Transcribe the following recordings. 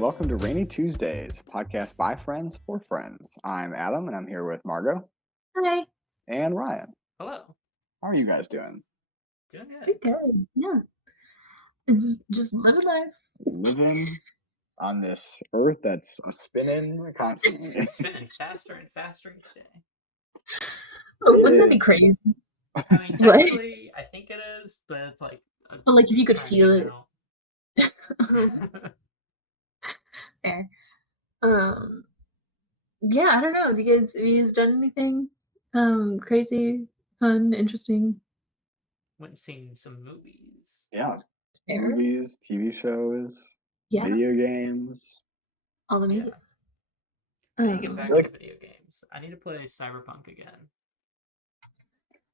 and welcome to Rainy Tuesdays, a podcast by friends for friends. I'm Adam, and I'm here with Margot Hi. and Ryan. Hello. How are you guys doing? Doing Pretty good. good. Yeah. It's just living life. Living on this earth that's a spinning constantly. Spinning faster and faster each day. Oh, It wouldn't that be is. crazy? I mean, What? technically, I think it is, but it's like a But like if you could tiny feel it. amount. Fair. Yeah, I don't know. Have you guys done anything crazy, fun, interesting? Went and seen some movies. Yeah, Fair? movies, TV shows, Yeah. video games. All the Yeah. media. I need to get back feel like- into video games. I need to play Cyberpunk again.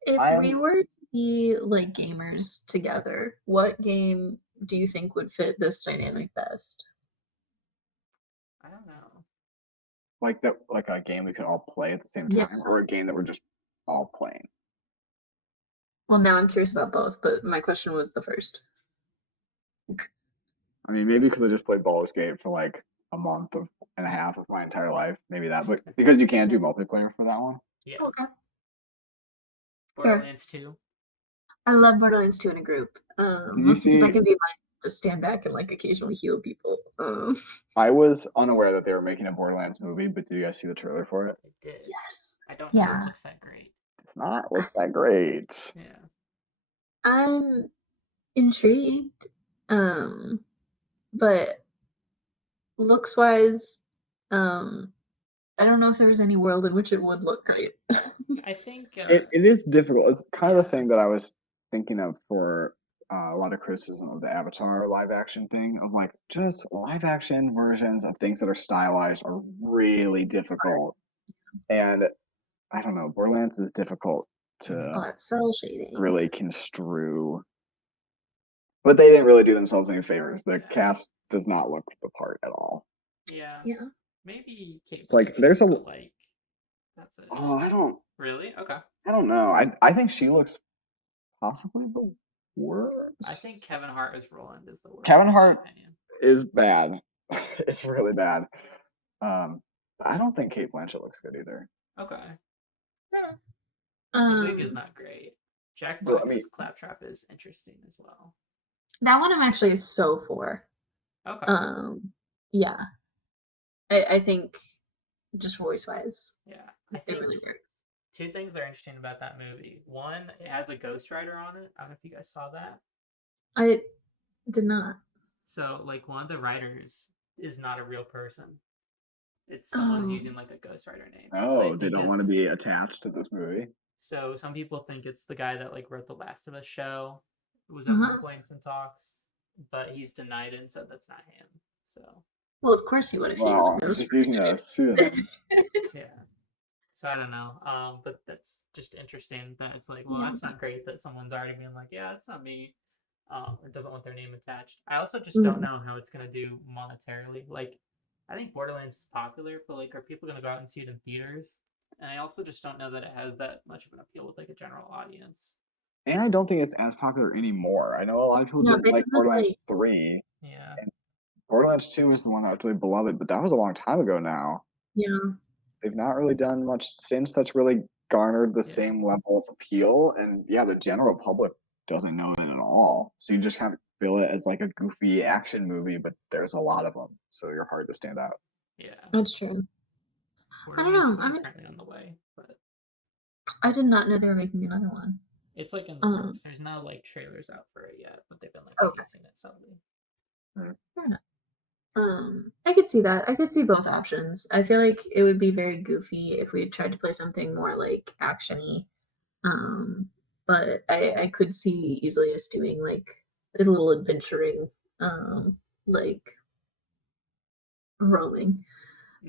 If we were to be like gamers together, what game do you think would fit this dynamic best? I don't know. Like a game we could all play at the same Yeah. time, or a game that we're just all playing. Well, now I'm curious about both, but my question was the first. I mean, maybe because I just played Baldur's Gate for like a month and a half of my entire life. Maybe that, but because you can do multiplayer for that one. Yeah. Okay. Borderlands 2. I love Borderlands 2 in a group. Mostly because I can be mine, just stand back and like occasionally heal people. I was unaware that they were making a Borderlands movie, but did you guys see the trailer for it? I did. Yes. I don't know if Yeah. it looks that great. It's not look that great. Yeah. I'm intrigued. But looks wise, I don't know if there was any world in which it would look great. I think It is difficult. It's kind of the thing that I was thinking of for a lot of criticism of the Avatar live action thing of like just live action versions of things that are stylized are really difficult. And I don't know, Borderlands is difficult to it's cell shading. really construe. But they didn't really do themselves any favors. The cast does not look the part at all. Yeah. Yeah. Maybe Kate It's like Blanchett, there's a but, like that's it. Oh, I don't Really? Okay. I don't know. I think she looks possibly the worst. I think Kevin Hart as Roland is the worst. Kevin in my Hart opinion. is bad. It's really bad. I don't think Kate Blanchett looks good either. Okay. Yeah. The wig is not great. Jack Well, Black I mean- as Claptrap is interesting as well. That one I'm actually so for. Okay. Yeah. I think just voice wise, Yeah. I it think really works. two things that are interesting about that movie. One, it has a Ghost Rider on it. I don't know if you guys saw that. I did not. So, like, one of the writers is not a real person. It's someone's Oh. using like a Ghost Rider name. So Oh, they don't want to be attached to this movie. So some people think it's the guy that like wrote the Last of Us show. It was at one point in some talks, but he's denied it and said that's not him. So Well, of course he would if he was Well, a ghost. just using a pseudonym. yeah. So I don't know. But that's just interesting that it's like, well, Yeah. that's not great that someone's already being like, yeah, that's not me. Or doesn't want their name attached. I also just don't know how it's gonna do monetarily. Like, I think Borderlands is popular, but like, are people gonna go out and see it in theaters? And I also just don't know that it has that much of an appeal with like a general audience. And I don't think it's as popular anymore. I know a lot of people No, didn't they like did Borderlands like- 3. Yeah. And Borderlands 2 is the one that was really beloved, but that was a long time ago now. Yeah. They've not really done much since that's really garnered the same level of appeal. And yeah, the general public doesn't know that at all. So you just kind of feel it as like a goofy action movie, but there's a lot of them, so you're hard to stand out. Yeah. That's true. Borderlands know, 4 I mean- currently on the way, but I did not know they were making another one. it's like in the works. There's no like trailers out for it yet, but they've been like Okay. teasing it subtly. Fair enough. I could see that. I could see both options. I feel like it would be very goofy if we had tried to play something more like actiony. But I could see easily us doing like a little adventuring, like roaming.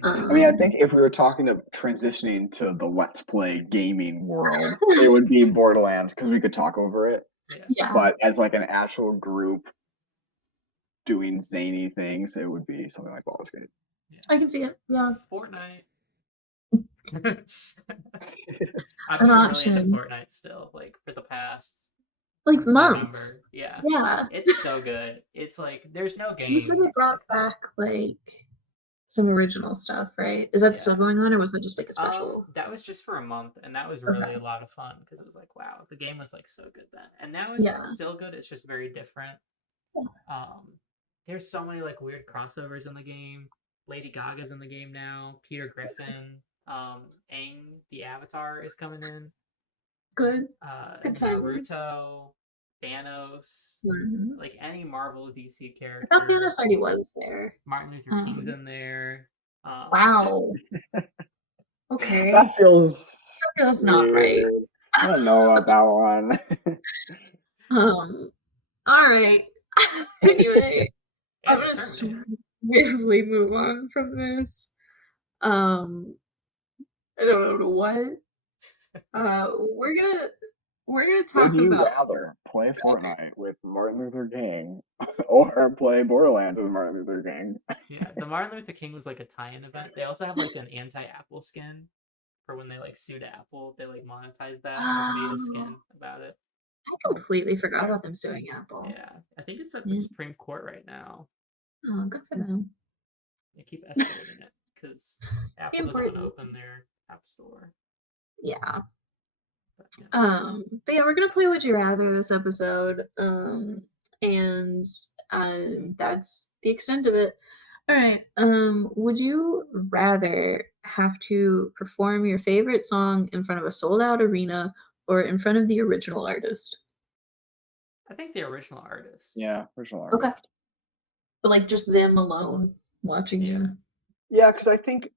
I mean, I think if we were talking of transitioning to the Let's Play gaming world, it would be Borderlands because we could talk over it. Yeah. But as like an actual group doing zany things, it would be something like Baldur's Gate. Yeah. I can see it. Yeah. Fortnite. An I've been really into option. Fortnite still, like for the past like since months. November. Yeah. Yeah. It's so good. It's like there's no You said game they brought like that. back like some original stuff, right? Is that Yeah. still going on, or was that just like a special? That was just for a month, and that was really Okay. a lot of fun because it was like, wow, the game was like so good then, and now it's Yeah. still good. It's just very different. Um, there's so many like weird crossovers in the game. Lady Gaga's in the game now. Peter Griffin, Aang the Avatar is coming in. Good. Good timing. Naruto, Thanos, Mhm. like any Marvel DC I thought character. Thanos already was there. Martin Luther King's in there. Wow. Okay. That feels That feels not right. weird. I don't know about that one. All right. Anyway, I'm And gonna Terminator. swiftly move on from this. Um, I don't know what. We're gonna Would talk you about. rather play Fortnite with Martin Luther King or play Borderlands with Martin Luther King? Yeah, the Martin Luther King was like a tie-in event. They also have like an anti-Apple skin for when they like sued Apple. They like monetized that and like made a skin Oh, about it. I completely forgot about them suing Apple. Yeah, I think it's at the Yeah. Supreme Court right now. Oh, good for them. They keep escalating it because Apple doesn't want to Important. open their app store. Yeah. But, yeah. But yeah, we're gonna play Would You Rather this episode. And that's the extent of it. All right. Would you rather have to perform your favorite song in front of a sold out arena or in front of the original artist? I think the original artist. Yeah, original Okay. artist. But like just them alone watching Yeah. you. Yeah, because I think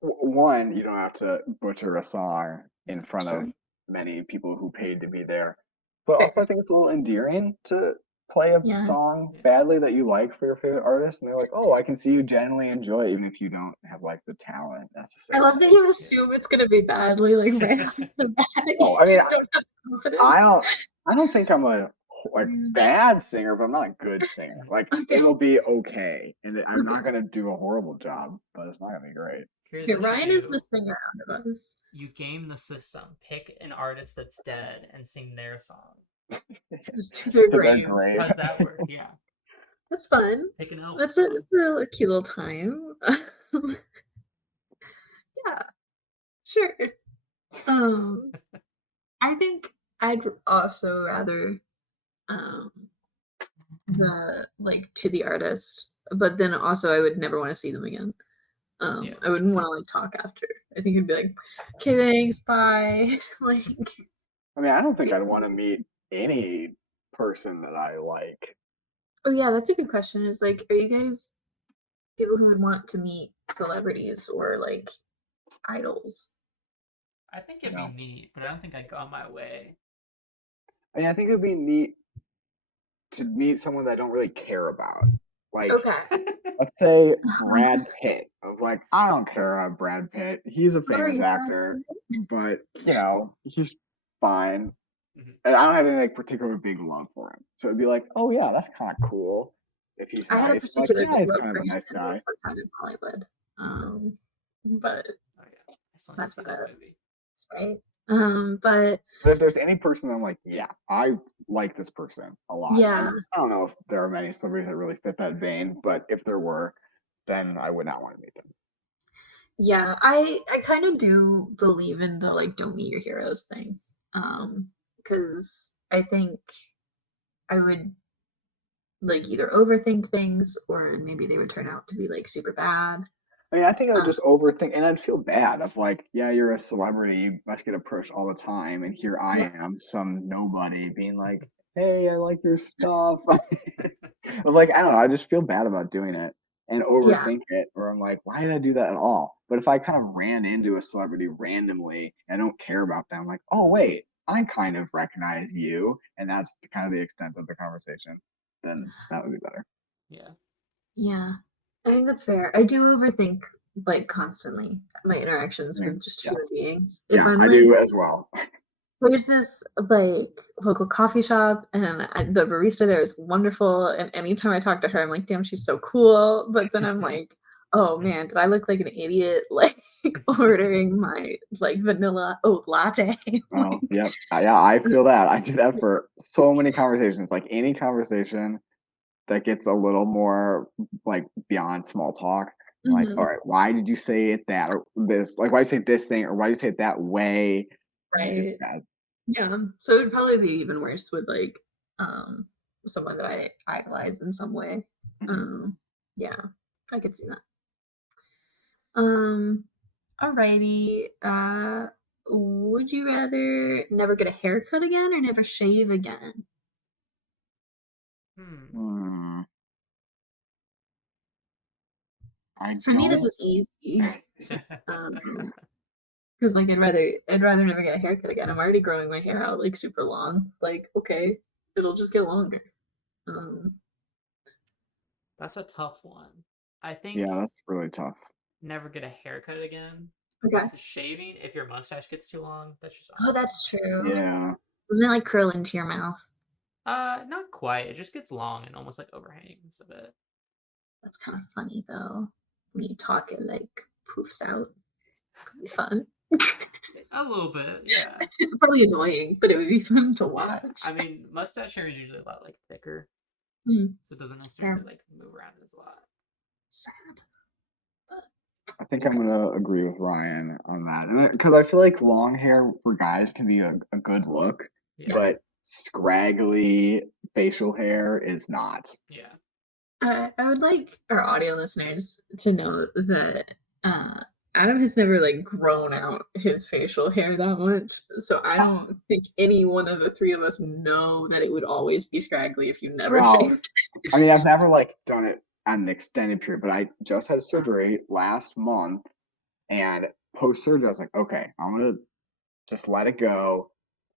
one, you don't have to butcher a song in front Sure. of many people who paid to be there. But Fair. also, I think it's a little endearing to play a Yeah. song Yeah. badly that you like for your favorite artist, and they're like, "Oh, I can see you genuinely enjoy it, even if you don't have like the talent I necessarily." love that you assume it's gonna be badly, like right off the bat. Oh, You I mean, just don't have I confidence. don't think I'm a like Mm. bad singer, but I'm not a good singer. Like Okay. it'll be okay, and I'm Okay. not gonna do a horrible job, but it's not gonna be great. Here's Okay, what you Ryan is the do. singer out of us. You game the system. Pick an artist that's dead and sing their song. Just to their To their grave. grave. How's that work? Yeah. That's fun. Pick an Elvis That's song. a cute little time. Yeah, sure. I think I'd also rather um the like to the artist, but then also I would never want to see them again. Yeah. I wouldn't want to like talk after. I think it'd be like, okay, thanks, bye. Like, I mean, I don't think yeah. I'd want to meet any person that I like. Oh yeah, that's a good question. Is like, are you guys people who would want to meet celebrities or like idols? I think it'd No. be neat, but I don't think I'd go my way. I mean, I think it'd be neat to meet someone that I don't really care about. Like, Okay. let's say Brad Pitt. Of like, I don't care about Brad Pitt. He's a famous yeah. actor, but he's fine. Mhm. And I don't have any like particular big love for him. So it'd be like, oh yeah, that's kind of cool if he's I had a nice. Like, particular yeah, big he's love kind for of a him nice in Once guy. Upon a Time in Hollywood. But Oh yeah, I still need to that's see about that it, movie. right? But But if there's any person I'm like, yeah, I like this person a lot. yeah, And I don't know if there are many celebrities that really fit that vein, but if there were, then I would not want to meet them. yeah, I kind of do believe in the like don't meet your heroes thing. Because I think I would like either overthink things or maybe they would turn out to be like super bad. I mean, I think I would Um, just overthink, and I'd feel bad of like, yeah, you're a celebrity, you must get approached all the time, and here I yeah, am, some nobody, being like, hey, I like your stuff. Like, I don't know, I just feel bad about doing it and yeah, overthink it, or I'm like, why did I do that at all? But if I kind of ran into a celebrity randomly and I don't care about them, like, oh wait, I kind of recognize you, and that's kind of the extent of the conversation, then that would be better. Yeah. yeah. I think that's fair. I do overthink like constantly my I interactions mean, with just human yes. beings. If Yeah, I'm I like do as well. there's this like local coffee shop, and the barista there is wonderful. And anytime I talk to her, I'm like, damn, she's so cool. But then I'm like, oh man, did I look like an idiot like ordering my like vanilla oat latte? Oh, Like, yep. Yeah, I feel that. I do that for so many conversations. Like any conversation that gets a little more like beyond small talk. Like, all mhm, right, why did you say it that or this? Like, why do you say this thing or why do you say it that way? Like, it's right. bad. Yeah. So it would probably be even worse with like um someone that I idolize in some way. Mhm. Um yeah, I could see that. Um alrighty. Would you rather never get a haircut again or never shave again? Hmm. Hmm, I For me this don't. is easy. Because like I'd rather never get a haircut again. I'm already growing my hair out like super long. Like, okay, it'll just get longer. Um That's a tough one. I think Yeah, that's really tough. never get a haircut again. okay. 'Cause shaving, if your mustache gets too long, that's just Oh, unreal. that's true. Yeah. Doesn't it like curl into your mouth? Not quite. It just gets long and almost like overhangs a bit. That's kind of funny though. When you talk, it like poofs out. Could be fun. A little bit, yeah. It's probably annoying, but it would be fun to Yeah. watch. I mean, mustache hair is usually a lot like thicker, Hmm, so it doesn't necessarily fair. like move around as a lot. Sad. But I think I'm okay. gonna agree with Ryan on that, and because I feel like long hair for guys can be a good look, Yeah. Yeah. but scraggly facial hair is not. Yeah. I would like our audio listeners to know that Adam has never like grown out his facial hair that much. So I Uh, don't think any one of the three of us know that it would always be scraggly if you never well, shaved. I mean, I've never like done it on an extended period, but I just had surgery last month, and post surgery, I was like, okay, I'm gonna just let it go,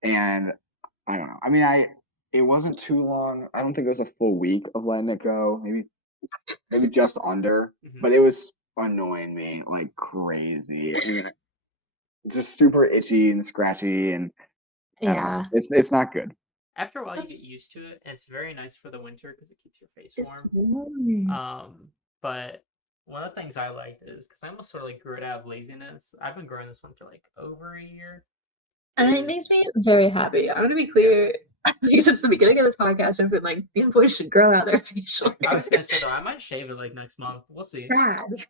and I don't know. I mean, I it wasn't too long. I don't think it was a full week of letting it go. Maybe just under, Hmm. but it was annoying me like crazy. I mean, just super itchy and scratchy, and I don't know. Yeah, It's not good. After a while, you get that's used to it, and it's very nice for the winter because it keeps your face it's warm. warm. But one of the things I liked is because I almost sort of like grew it out of laziness. I've been growing this one for like over a year. And it makes Is me very happy. I'm gonna be Yeah. clear. Since the beginning of this podcast, I've been like, these boys should grow out their facial I hair. was gonna say though, I might shave it like next month. We'll see. Sad.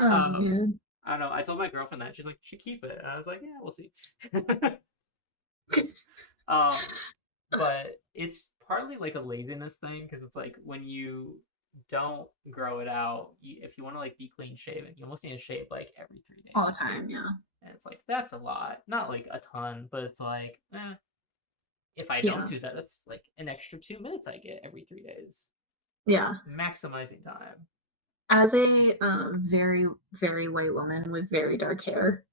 Oh um, man. I don't know. I told my girlfriend that she's like, you should keep it. And I was like, yeah, we'll see. um, but it's partly like a laziness thing because it's like when you don't grow it out, if you want to like be clean shaven, you almost need to shave like every 3 days. All the time, yeah. And it's like that's a lot, not like a ton, but it's like, if I don't Yeah. do that, that's like an extra 2 minutes I get every 3 days, Yeah. maximizing time. As a very, very white woman with very dark hair,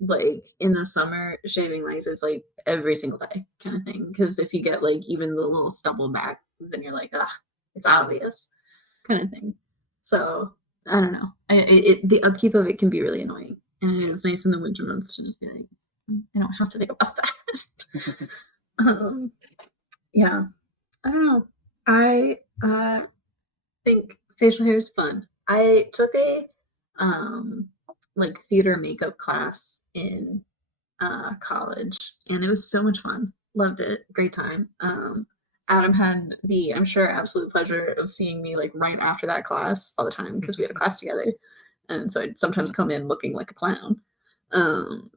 like in the summer, shaving legs is like every single day kind of thing. Because if you get like even the little stubble back, then you're like, ah, it's obvious kind of thing. So I don't know. The upkeep of it can be really annoying, and Yeah. it's nice in the winter months to just be like, I don't have to think about that. um, yeah, I don't know. I think facial hair is fun. I took a um like theater makeup class in college and it was so much fun. Loved it. Great time. Adam had the I'm sure absolute pleasure of seeing me like right after that class all the time because we had a class together. And so I'd sometimes come in looking like a clown.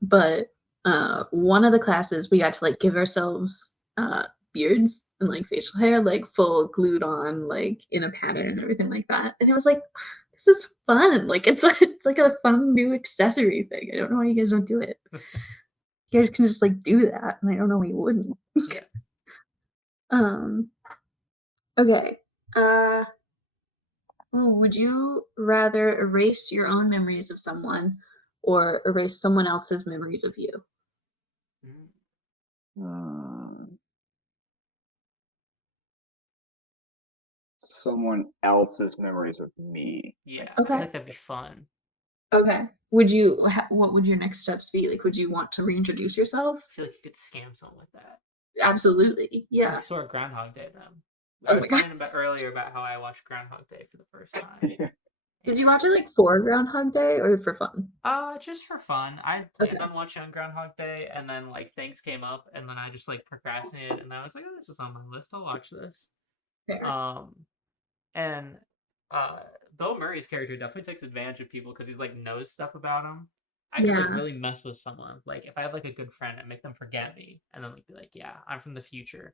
But one of the classes we got to like give ourselves beards and like facial hair like full glued on like in a pattern and everything like that. And it was like this is fun. Like it's like a fun new accessory thing. I don't know why you guys don't do it. You guys can just like do that, and I don't know why you wouldn't. Yeah. Um. Okay. Uh. Ooh, would you rather erase your own memories of someone or erase someone else's memories of you? Mm. Uh, Someone else's memories of me. Yeah, I feel Okay. like that'd be fun. Okay. Would you? What would your next steps be? Like, would you want to reintroduce yourself? I feel like you could scam someone with that. Absolutely. You Yeah. like sort of Groundhog Day them. I Oh was my god. telling about earlier about how I watched Groundhog Day for the first time. Did you watch it like for Groundhog Day or for fun? Just for fun. I had Okay. planned on watching on Groundhog Day, and then like things came up, and then I just like procrastinated, and I was like, "Oh, this is on my list. I'll watch this." Fair. Um, and uh, Bill Murray's character definitely takes advantage of people because he's like knows stuff about them. I could like Yeah. really mess with someone. Like if I have like a good friend and make them forget me, and then like be like, "Yeah, I'm from the future.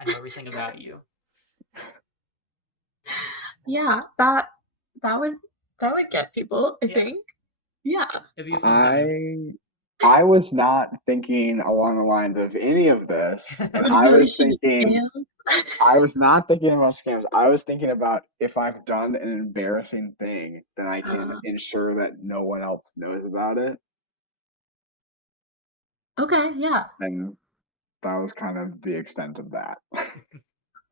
I know everything about you." Yeah, that would get people, I Yeah, think. Yeah. it'd be a fun time. I was not thinking along the lines of any of this, but I was Manipulation thinking and scams. I was not thinking about scams. I was thinking about if I've done an embarrassing thing, then I can Uh, ensure that no one else knows about it. okay, yeah. And that was kind of the extent of that.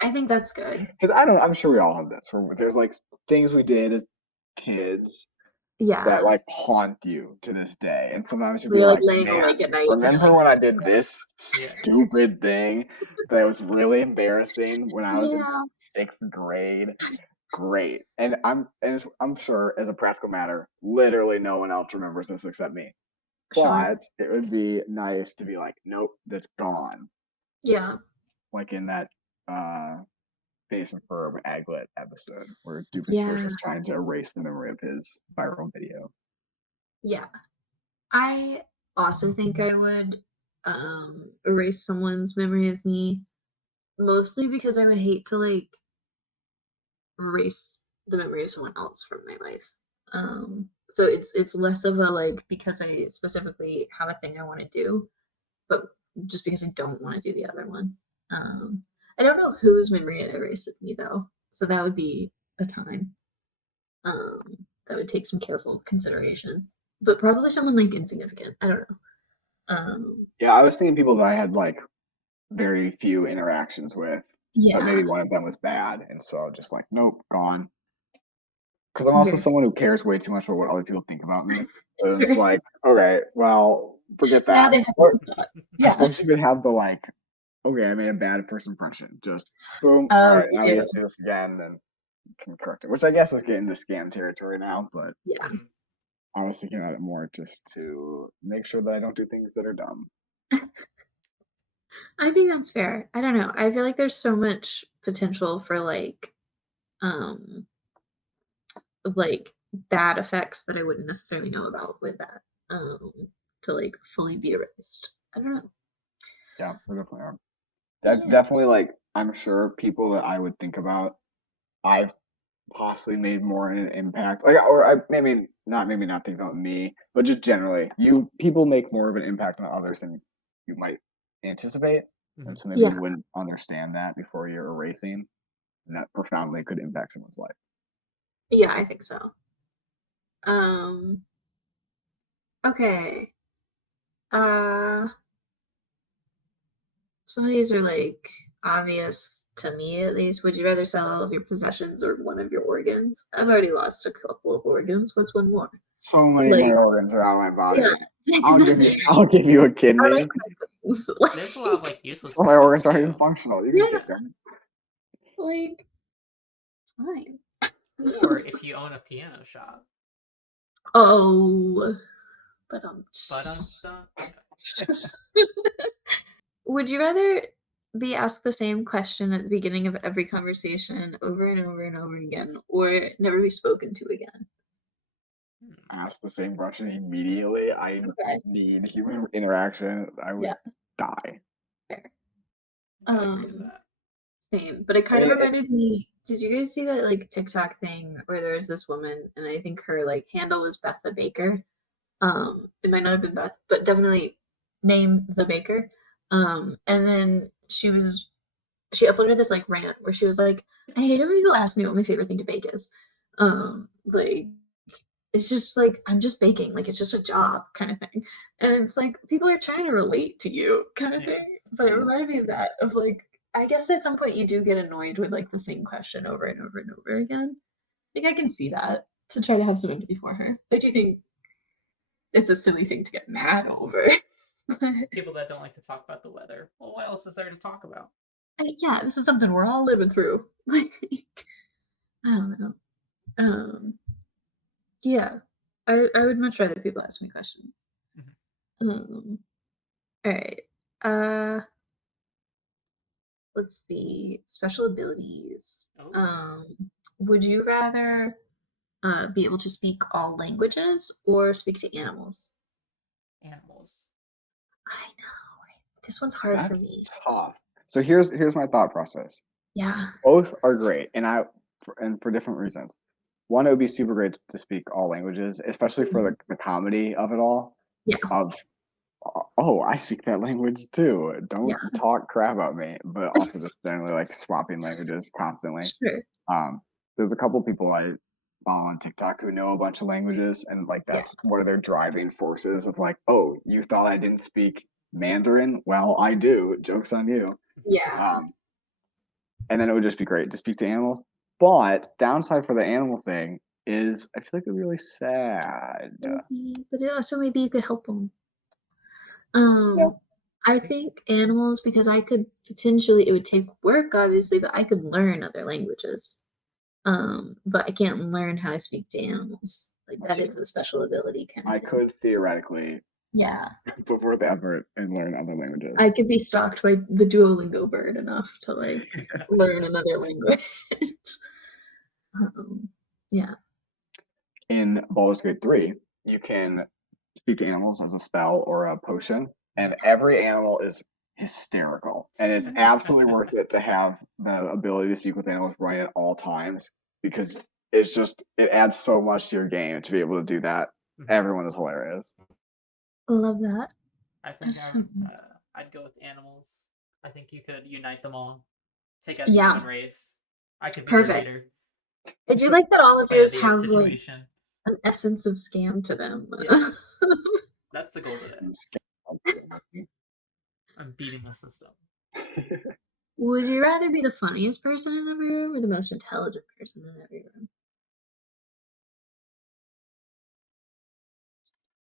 I think that's good. Because I'm sure we all have this, where there's like things we did as kids that Yeah. like haunt you to this day. And sometimes you'll be We're like like, laying man, awake at night and you're remember like, when I did this Yeah. stupid thing that was really embarrassing when I was in yeah. sixth grade? Great. And I'm sure as a practical matter, literally no one else remembers this except me. Sure. But it would be nice to be like, nope, that's gone. Yeah. Like in that Face and Ferb Aglet episode where Doofenshmirtz Yeah. was trying to erase the memory of his viral video. Yeah. I also think I would erase someone's memory of me, mostly because I would hate to like erase the memory of someone else from my life. So it's less of a like because I specifically have a thing I want to do, but just because I don't want to do the other one. Um, I don't know whose memory I'd erase of me though, so that would be a time. That would take some careful consideration, but probably someone like insignificant. I don't know. Yeah, I was thinking people that I had like very few interactions with, but Yeah, maybe one of them was bad, and so just like, nope, gone. Because I'm also very someone who cares way too much about what other people think about me. So it's like, okay, well, forget now that. they have Or one thought. I Yeah. suppose you could have the like, okay, I made a bad first impression. Just boom. All Oh, right, you now we do. have to do this again and can correct it. Which I guess is getting to scam territory now, but Yeah. Mhm. I was thinking about it more just to make sure that I don't do things that are dumb. I think that's fair. I don't know. I feel like there's so much potential for um like bad effects that I wouldn't necessarily know about with that. Um to like fully be erased. I don't know. Yeah, we definitely are. That Yeah. definitely like I'm sure people that I would think about, I've possibly made more an impact. Like, or I maybe not think about me, but just generally, you people make more of an impact on others than you might anticipate, and Mhm. so maybe Yeah. you wouldn't understand that before you're erasing, and that profoundly could impact someone's life. Yeah, I think so. Um okay. Uh Some of these are like obvious to me at least. Would you rather sell all of your possessions or one of your organs? I've already lost a couple of organs. What's one more? So many of my Like, organs are out of my body. yeah. I'll give you a Or like kidney. things. There's a lot of like useless Some of my organs organs aren't even too. functional. You can Yeah, take them. like it's fine. Or if you own a piano shop. Oh, but But anyway. would you rather be asked the same question at the beginning of every conversation over and over and over again, or never be spoken to again? Hmm, Ask the same question immediately. I Okay. need human interaction. I would Yeah. die. Fair. I would agree with Um, that. Same, but it I kind of mean, reminded me. Did you guys see that like TikTok thing where there was this woman, and I think her like handle was Beth the Baker. It might not have been Beth, but definitely name the baker. And then she uploaded this like rant where she was like, I hate it when people ask me what my favorite thing to bake is. Like it's just like I'm just baking, like it's just a job kind of thing. And it's like people are trying to relate to you kind of Yeah. thing. But it reminded me of that of like I guess at some point you do get annoyed with like the same question over and over and over again. Like I can see that to try to have some empathy for her. I do think it's a silly thing to get mad over. But People that don't like to talk about the weather. Well, what else is there to talk about? Yeah, this is something we're all living through. Like, I don't know. Um, yeah, I would much rather people ask me questions. Mhm. Um, all right. Uh, let's see. Special abilities. Oh, Would you rather be able to speak all languages or speak to animals? animals. I know, right? This one's hard for That's me. tough. So here's my thought process. Yeah. Both are great, and for different reasons. One, it would be super great to speak all languages, especially for Mhm. the comedy of it all. Yeah. Of oh, I speak that language too. Yeah. Don't talk crap about me. But also just generally like swapping languages constantly. Sure. Um, there's a couple people I follow on TikTok who know a bunch of languages, and like Yeah. that's one of their driving forces of like, oh, you thought I didn't speak Mandarin? Well, I do. Joke's on you. Yeah. Um, and then it would just be great to speak to animals. But downside for the animal thing is I feel like it'd be really sad. Maybe, but it also maybe you could help them. Yeah. Um, I think animals because I could potentially it would take work obviously, but I could learn other languages. But I can't learn how to speak to animals. Like that is a special ability kind of I thing. could theoretically Yeah. put forth effort and learn other languages. I could be stalked by the Duolingo bird enough to like learn another language. um, yeah. In Baldur's Gate 3, you can speak to animals as a spell or a potion, and every animal is hysterical. And it's absolutely worth it to have the ability to speak with animals running at all times because it adds so much to your game to be able to do that. Mhm. Everyone is hilarious. Love that. I think Mhm. I'd go with animals. I think you could unite them all, take out the human Yeah, race. I could be their perfect. leader. I do like that all of Plan yours the have like situation. an essence of scam to them. Yeah, that's the goal today. I'm beating the system. Would you rather be the funniest person in every room or the most intelligent person in every room?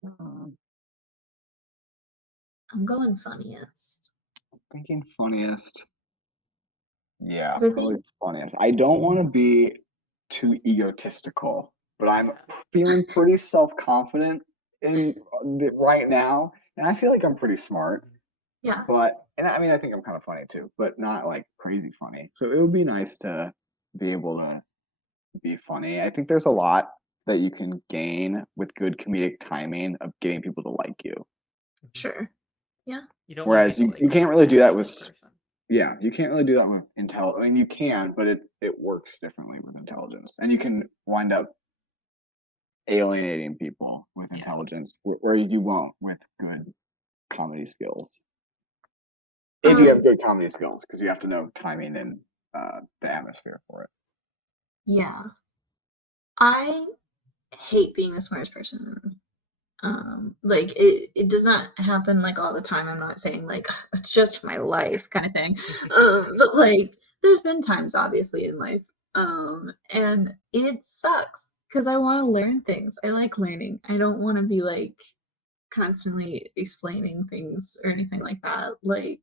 Um, I'm going funniest Thinking funniest. Yeah, because I probably think funniest. I don't want to be too egotistical, but I'm Yeah. feeling pretty self-confident in right now, and I feel like I'm pretty smart. Mhm. yeah. But and I mean, I think I'm kind of funny too, but not like crazy funny. So it would be nice to be able to be funny. I think there's a lot that you can gain with good comedic timing of getting people to like you. Mhm. Sure. Yeah. You don't want to be Whereas the you like can't really do that with obnoxious person. yeah, you can't really do that with intel. I mean, you can, but it works differently with intelligence, and you can wind up alienating people with Yeah. intelligence, where you won't with good comedy skills. If you have Um. good comedy skills, because you have to know timing and the atmosphere for it. Yeah. I hate being the smartest person in the room. Like it does not happen like all the time. I'm not saying like it's just my life kind of thing. But like there's been times obviously in life. And it sucks because I want to learn things. I like learning. I don't want to be like constantly explaining things or anything like that. Like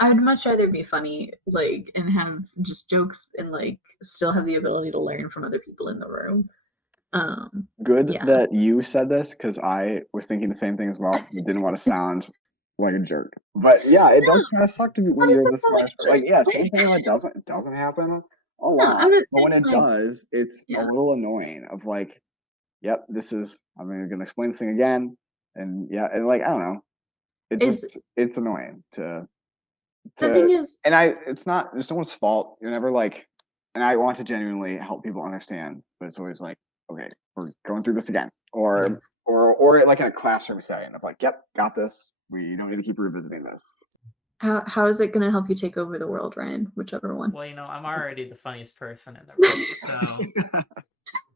I'd much rather be funny, like, and have just jokes and like still have the ability to learn from other people in the room. Good Yeah. that you said this because I was thinking the same thing as well. But didn't want to sound like a jerk, but yeah, it does No, kind of suck to be when but it's you're a the smartest. Like, yeah, same thing. How it doesn't happen a no, I'm lot, not but when saying it like does, it's a yeah. little annoying. Of like, yep, this is. I'm gonna explain this thing again, and yeah, and like I don't know, It's it's annoying the to, thing is and it's not it's no one's fault. You're never like, and I want to genuinely help people understand, but it's always like, okay, we're going through this again, Mhm. or like in a classroom setting of like, yep, got this. We don't need to keep revisiting this. how is it gonna help you take over the world, Ryan? Whichever one. Well, I'm already the funniest person in the room, so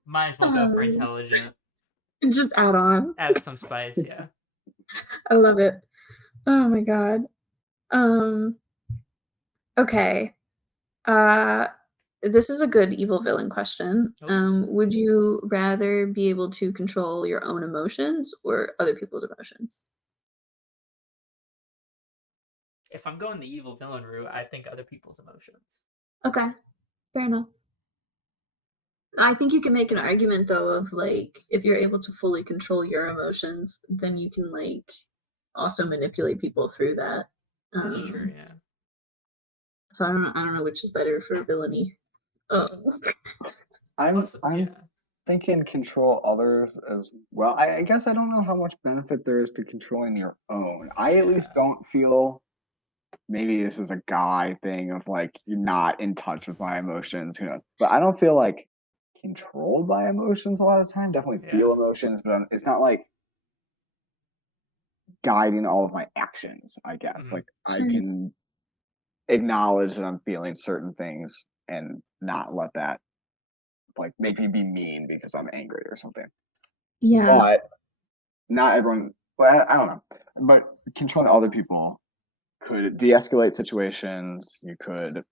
might as well go for Um, intelligent. just add on. Add some spice, yeah. I love it. Oh my god. Um, okay. Uh, this is a good evil villain question. Oh, Would you rather be able to control your own emotions or other people's emotions? if I'm going the evil villain route, I think other people's emotions. Okay, fair enough. I think you can make an argument though of like if you're able to fully control your emotions, then you can like also manipulate people through that. That's true, yeah. So I don't know which is better for villainy. Oh, I'm Also, I'm yeah. thinking control others as well. I guess I don't know how much benefit there is to controlling your own. I at least Yeah. don't feel, maybe this is a guy thing of like you're not in touch with my emotions, who knows? But I don't feel like controlled by emotions a lot of the time. Definitely Yeah. feel emotions, but it's not like guiding all of my actions, I guess. Mhm. Like I Sure. can acknowledge that I'm feeling certain things and not let that like make me be mean because I'm angry or something. Yeah, But not everyone, well, I don't know. But controlling other people could de-escalate situations. You could,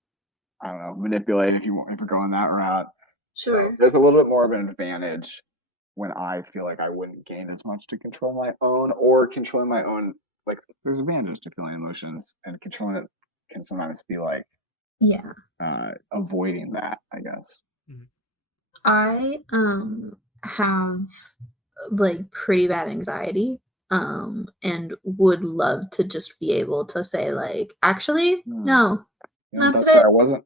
I don't know, manipulate if you want, if you're going that route. So sure. there's a little bit more of an advantage when I feel like I wouldn't gain as much to control my own, or controlling my own. Like there's advantages to feeling emotions, and controlling it can sometimes be like Yeah. avoiding that, I guess. Mhm. I have like pretty bad anxiety and would love to just be able to say like actually Hmm. no, You know, not that's fair. today.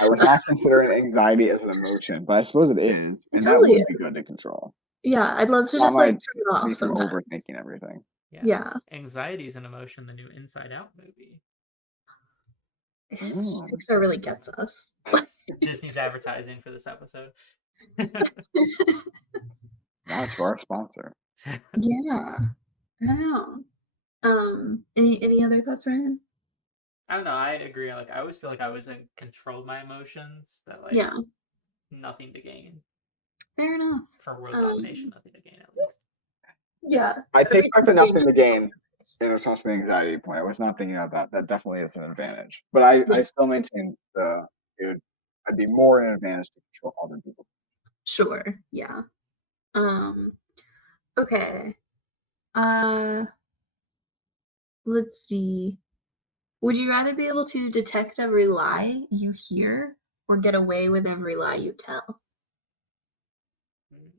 I was not considering anxiety as an emotion, but I suppose it is, It and that totally would be is. good to control. Yeah, I'd love to Stop just like my turn it me off from sometimes. overthinking everything. Yeah. Yeah. Anxiety is an emotion, the new Inside Out movie. Mm. Pixar really gets us. That's Disney's advertising for this episode. Now it's for our sponsor. Yeah. I don't know. Any other thoughts, Ryan? I don't know. I agree. Like, I always feel like I wasn't controlled my emotions. That like Yeah, nothing to gain fair enough. for world domination. Um, Nothing to gain, at least. yeah, I take back the everything nothing to gain matters. in response to the anxiety point. I was not thinking of that. That definitely is an advantage. But Yeah, I still maintain it would, I'd be more an advantage to control other people. sure. Yeah. Um, okay. Uh, let's see. Would you rather be able to detect every lie you hear or get away with every lie you tell? Mm.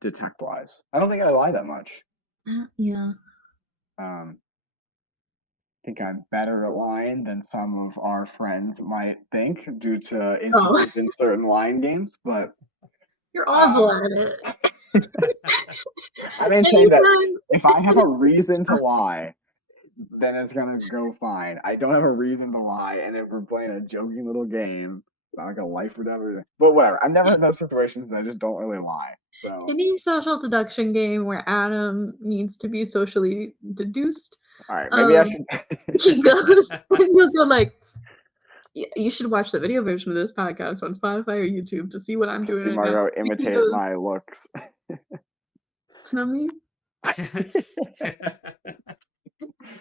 Detect lies. I don't think I lie that much. Yeah. Um, I think I'm better at lying than some of our friends might think due to Oh, instances in certain lying games. But you're awful um, at it. I maintain that Anytime. if I have a reason to lie, then it's gonna go fine. I don't have a reason to lie, and if we're playing a joking little game, not like a life or death, but whatever. I've never had those situations. I just don't really lie. So, Any social deduction game where Adam needs to be socially deduced, all right, maybe I um, should. he goes and he'll go like, You should watch the video version of this podcast on Spotify or YouTube to see what I'm To doing see right now." Margot He imitate goes, my looks. "It's not me.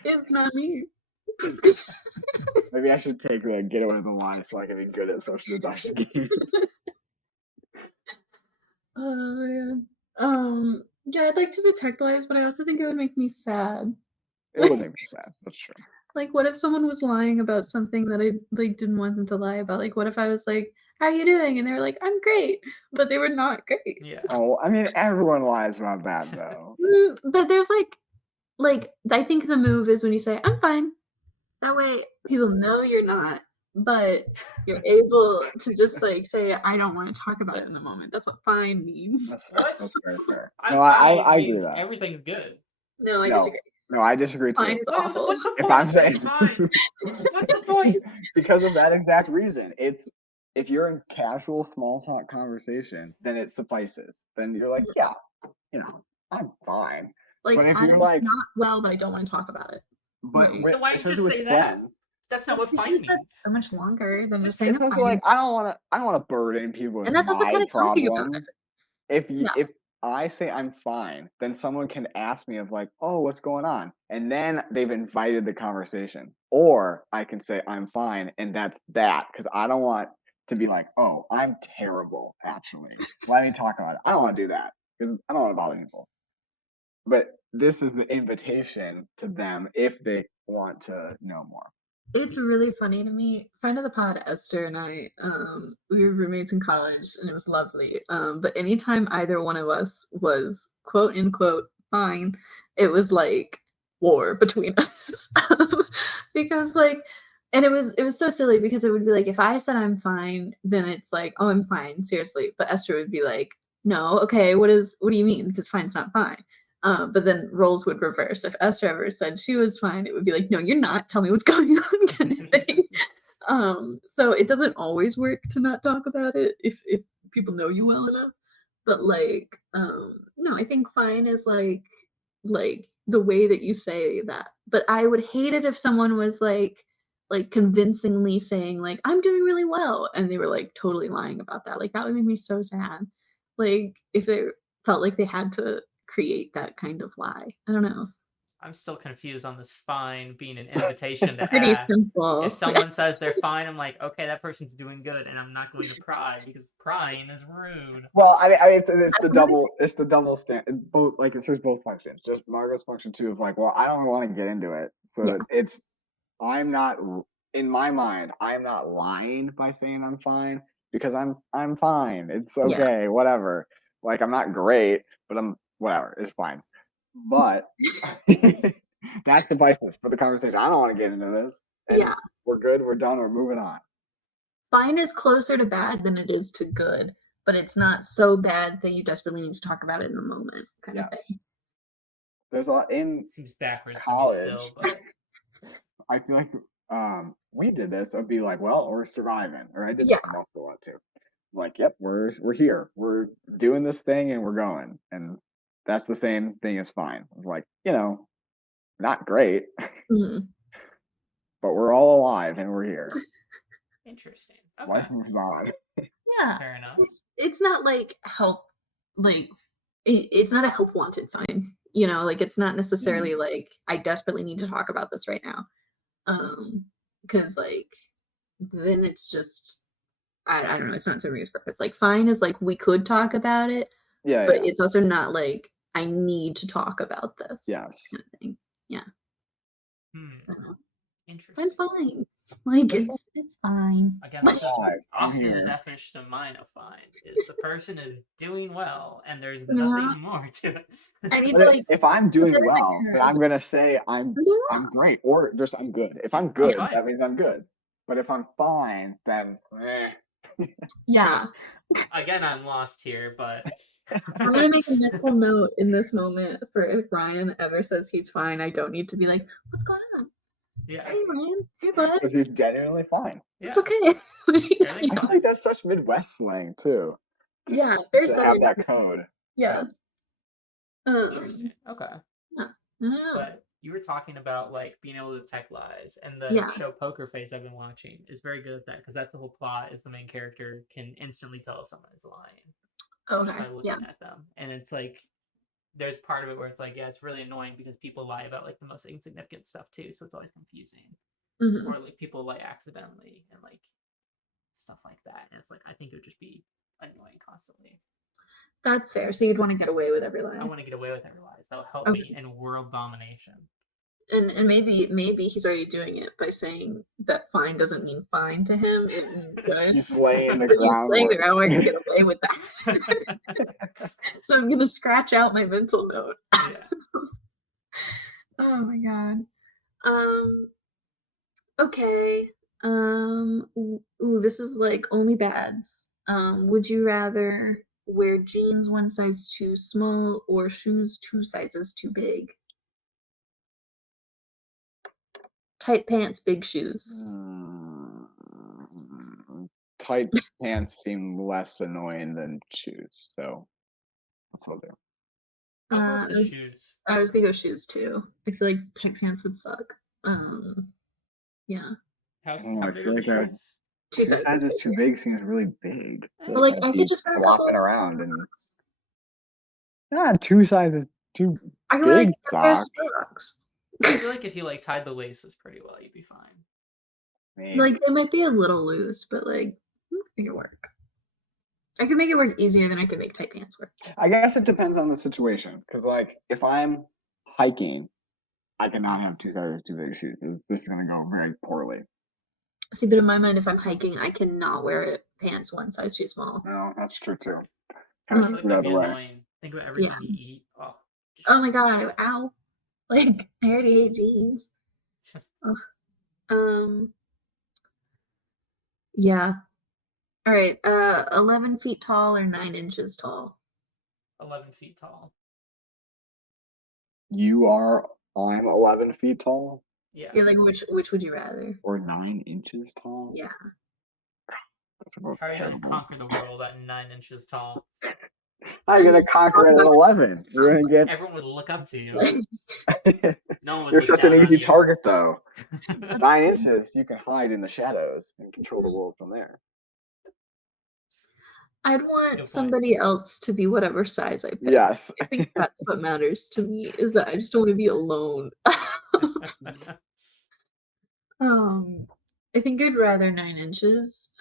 It's not me." Maybe I should take the get away with the line so I can be good at social deduction games. Oh, man. Yeah, I'd like to detect lies, but I also think it would make me sad. It would make me sad. That's true. Like, what if someone was lying about something that I, like, didn't want them to lie about? Like, what if I was like, "How are you doing?" And they were like, "I'm great," but they were not great. Yeah. Oh, I mean, everyone lies about that, though. But there's, I think the move is when you say, "I'm fine." That way people know you're not, but you're able to just, like, say, "I don't wanna talk about it in the moment." That's what fine means. What? That's very fair. I'm No, fine I agree with means that. everything's good. No, I No, disagree. no, I disagree Fine too. is awful. What's the If point I'm of saying saying fine? What's the point? because of that exact reason, it's if you're in casual small talk conversation, then it suffices. Then you're like, yeah, you know, I'm fine. Like, But if "I'm you're like, not well, but I don't wanna talk about it." but Like, with So why don't you especially just with say that? friends, That's not what fine because that's means. so much longer than just saying, it's "I'm also like fine." I don't wanna burden people with And that's also my kinda talking about it. problems. Yeah, If I say I'm fine, then someone can ask me of like, "Oh, what's going on?" And then they've invited the conversation. Or I can say I'm fine, and that's that because I don't want to be like, "Oh, I'm terrible, actually. Let me talk about it." I don't want to do that because I don't want to bother people. but this is the invitation to them if they want to know more. It's really funny to me. Friend of the pod, Esther and I, we were roommates in college and it was lovely. But anytime either one of us was quote unquote fine, it was like war between us. Because like and it was so silly because it would be like if I said I'm fine, then it's like, oh I'm fine, seriously. But Esther would be like, no, okay, what do you mean? Because fine's not fine. But then roles would reverse. If Esther ever said she was fine, it would be like, "No, you're not. Tell me what's going on," kind of thing. So it doesn't always work to not talk about it if people know you well enough. But like, no, I think fine is like the way that you say that. But I would hate it if someone was like convincingly saying like I'm doing really well and they were like totally lying about that. Like that would make me so sad. Like if they felt like they had to create that kind of lie. I don't know. I'm still confused on this fine being an invitation to Pretty ask. If simple. someone says they're fine, I'm like, okay, that person's doing good, and I'm not going to pry because prying is rude. Well, I mean, it's the That's not double, it's the double stand. Both like it serves both functions. Just Margot's function too of like, well, I don't want to get into it, so Yeah. it's I'm not in my mind, I'm not lying by saying I'm fine because I'm fine. It's Yeah. okay, whatever. Like I'm not great, but I'm whatever. It's fine. But that's the basis for the conversation. I don't want to get into this. And Yeah. we're good. We're done. We're moving on. Fine is closer to bad than it is to good, but it's not so bad that you desperately need to talk about it in the moment, kind of Yes. thing. There's a lot in Seems backwards college. to me still, but I feel like we did this. I'd be like, well, we're surviving. Or I did Yeah. this in muscle a lot too. Like, yep, we're here. We're doing this thing and we're going. And that's the same thing as fine. Like, not great, Mhm. but we're all alive and we're here. interesting. Okay, Life moves on. Yeah. fair enough. It's not like help like it's not a help wanted sign. Like it's not necessarily like I desperately need to talk about this right now. Because like then it's just I don't know, it's not serving its purpose. Like fine is like we could talk about it, Yeah, but yeah. it's also not like I need to talk about this Yes. kind of thing. Yeah. Hmm, I don't know. interesting. Fine's fine. Like it's fine. Again, this is Alive. I'm often the here. definition of mine of fine is the person is doing well and there's Yeah. nothing more to it. I need to But like if I'm put doing that in my well, then head. I'm gonna say I'm doing well. I'm great or just I'm good. If I'm I'm good, fine. that means I'm good. But if I'm fine, then Yeah. Again, I'm lost here, but I'm gonna make a mental note in this moment for if Ryan ever says he's fine, I don't need to be like, "What's going on? yeah, Hey, Ryan. Hey, bud. because he's genuinely fine. yeah, It's okay." everything's I feel fine. like that's such Midwest slang too. Yeah, very To have southern. that code. Yeah. Interesting. Okay. Yeah. I don't know. But you were talking about like being able to detect lies, and the Yeah. show Poker Face I've been watching is very good at that because that's the whole plot. Is the main character can instantly tell if someone is lying just Okay. by Yeah. looking at them, and it's like there's part of it where it's like yeah, it's really annoying because people lie about like the most insignificant stuff too, so it's always confusing, Mhm. or like people lie accidentally and like stuff like that, and it's like I think it would just be annoying constantly. That's fair. So you'd want to get away with every I lie. want to get away with every lies. That'll help Okay. me in world domination. And maybe he's already doing it by saying that fine doesn't mean fine to him. It means good. He's laying the But he's laying the groundwork. groundwork to get away with that. So I'm gonna scratch out my mental note. Yeah. Oh my god. Okay. Ooh, this is like only bads. Would you rather wear jeans one size too small or shoes two sizes too big? Tight pants, big shoes. Tight pants seem less annoying than shoes, so that's what I'll do. I'll go I with the was shoes. I was gonna go shoes too. I feel like tight pants would suck. Yeah, I don't know, How I big feel are the like that shoes? two two sizes sizes. too big seems really big. Eh, But like, I'd I be could just wear a couple flopping of around and socks. two sizes too I could wear like big a pair of socks. socks. I feel like if you like tied the laces pretty well, you'd be fine. Maybe. Like they might be a little loose, but like make it work. I could make it work easier than I could make tight pants work. I guess it depends on the situation. Because, like, if I'm hiking, I cannot have two sizes too big shoes. This is going to go very poorly. See, but in my mind, if I'm hiking, I cannot wear pants one size too small. No, that's true too. I Kind feel of like get out that'd of be the way. annoying. Think about everything Yeah. you eat. Oh, Oh my jeez. god, ow. Like, I already hate jeans. Ugh. Yeah. All right. 11 feet tall or 9 inches tall? 11 feet tall. I'm 11 feet tall Yeah. Yeah, like which would you rather? or 9 inches tall. Yeah. That's about How are you going to terrible. conquer the world at 9 inches tall? I'm going to conquer it at 11. You're going to Everyone would look up to you. get. No one would You're look such an down on easy you. target, though. 9 inches, you can hide in the shadows and control the world from there. I'd Good want point. somebody else to be whatever size I pick. Yes. I think that's what matters to me, is that I just don't want to be alone. I think I'd rather 9 inches,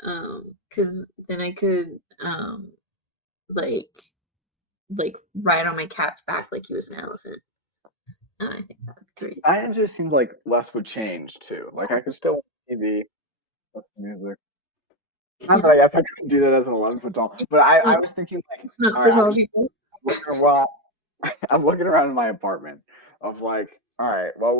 because then I could, like ride on my cat's back like he was an elephant. And I think that'd be great. 9 inches seems like less would change, too. Like, I could still watch TV, listen to music. Not that I guess I couldn't do that as an 11-foot tall, but I was thinking, like, It's not all for right, tall people. I'm looking around in my apartment of like, all right, what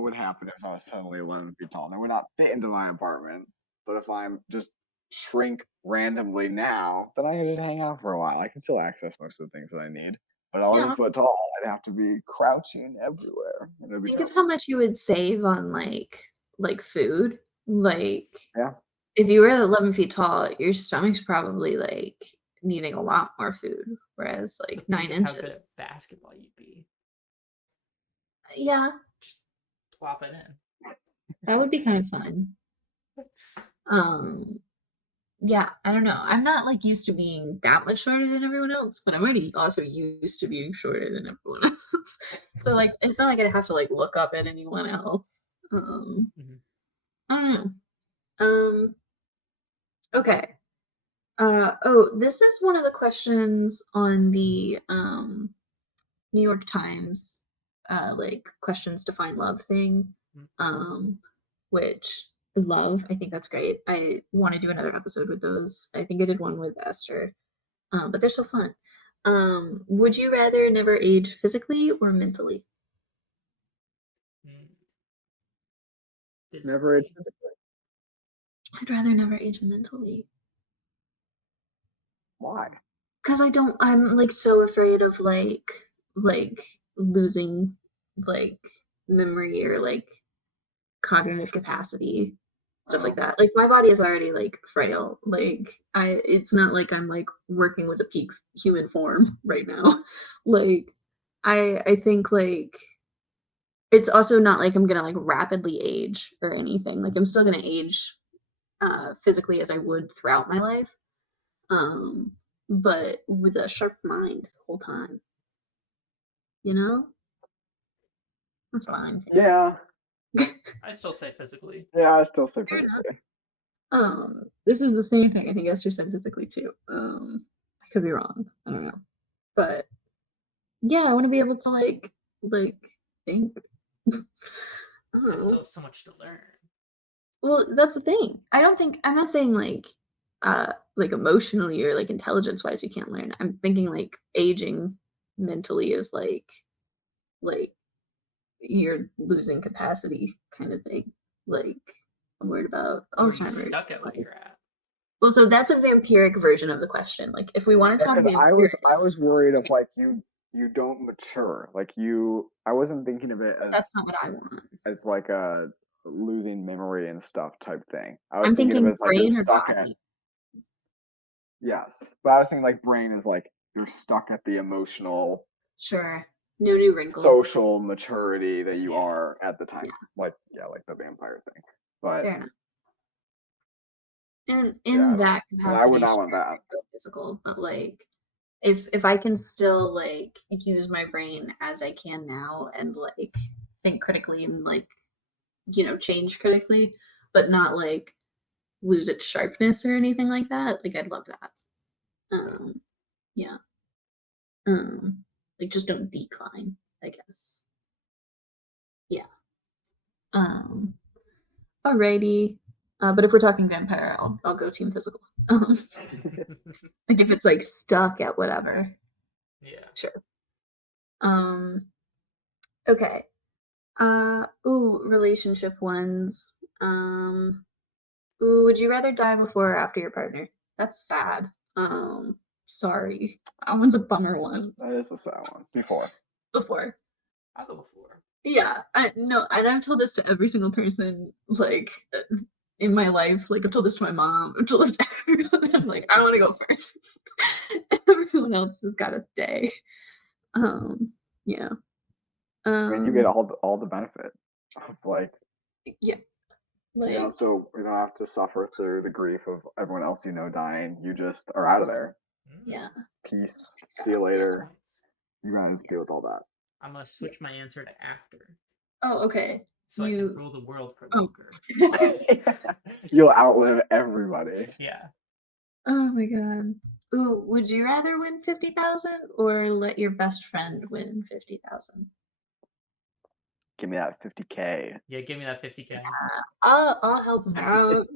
would happen if I was suddenly 11 feet tall? And I would not fit into my apartment, but if I'm just shrink randomly now, then I can just hang out for a while. I can still access most of the things that I need. But 11 Yeah. foot tall, I'd have to be crouching everywhere. And it'd be Think of terrible. how much you would save on like food. Like Yeah. if you were 11 feet tall, your stomach's probably like needing a lot more food, whereas like 9 Think how good at inches. basketball you'd be. Yeah, Just plop it in. that would be kind of fun. Yeah, I don't know. I'm not like used to being that much shorter than everyone else, but I'm already also used to being shorter than everyone else. So like it's not like I have to like look up at anyone else. Mhm. I don't know. Okay. This is one of the questions on the New York Times like questions to find love thing. Mhm. Which love, I think that's great. I want to do another episode with those. I think I did one with Esther. But they're so fun. Would you rather never age physically or mentally? Mm. Never age Physically. physically. I'd rather never age mentally. Why? Because I'm like so afraid of like losing like memory or like cognitive capacity, stuff like Oh. that. Like my body is already like frail. Like it's not like I'm like working with a peak human form right now. Like I think like it's also not like I'm gonna like rapidly age or anything. Like I'm still gonna age physically as I would throughout my life. But with a sharp mind the whole time. You know? That's what I'm thinking. Yeah. I'd still say physically. Yeah, I still say Fair enough. physically. This is the same thing. I think Esther said physically too. I could be wrong. I don't know. But yeah, I want to be able to like think. I don't I still know. have so much to learn. Well, that's the thing. I'm not saying like emotionally or like intelligence wise you can't learn. I'm thinking like aging mentally is like you're losing capacity kind of thing. Like I'm worried about Or are you Alzheimer's. stuck at what Like, you're at? well, so that's a vampiric version of the question. Like if we want to talk Because vampiric, I was worried of like you don't mature. Like I wasn't thinking of it that's not what I want. as like a losing memory and stuff type thing. I was I'm thinking of it thinking as like you're brain or stuck at body. yes. But I was thinking like brain is like you're stuck at the emotional Sure. No new wrinkles. social maturity that you Yeah. are at the time. Yeah. Like the vampire thing. But Fair enough. And yeah, in that and capacity, I would not want sure, that. I go physical, but like if I can still like use my brain as I can now and like think critically and like change critically, but not like lose its sharpness or anything like that, like I'd love that. Yeah. Like just don't decline, I guess. Yeah. Um, Alrighty. But if we're talking vampire, I'll go team physical. Like if it's like stuck at whatever, Yeah. sure. Okay. Relationship ones. Would you rather die before or after your partner? That's sad. Sorry. That one's a bummer one. That is a sad one. Before. Before. I'll go before. Yeah, I no, and I've told this to every single person, like, in my life. Like, I've told this to my mom. I've told this to everyone. I'm like, I want to go first. Everyone else has got to stay. Yeah. I mean, you get all the benefit of like Yeah. Like, so you don't have to suffer through the grief of everyone else dying. You just are out of there. yeah. Peace. See you later. Points. You guys deal with all that. I'm gonna switch my answer to after, Oh, okay. so I can rule the world for Oh. longer. You'll outlive everybody. Yeah. Oh my god. Ooh, would you rather win 50,000 or let your best friend win 50,000? Give me that 50K. Yeah, give me that 50K. I'll help him out.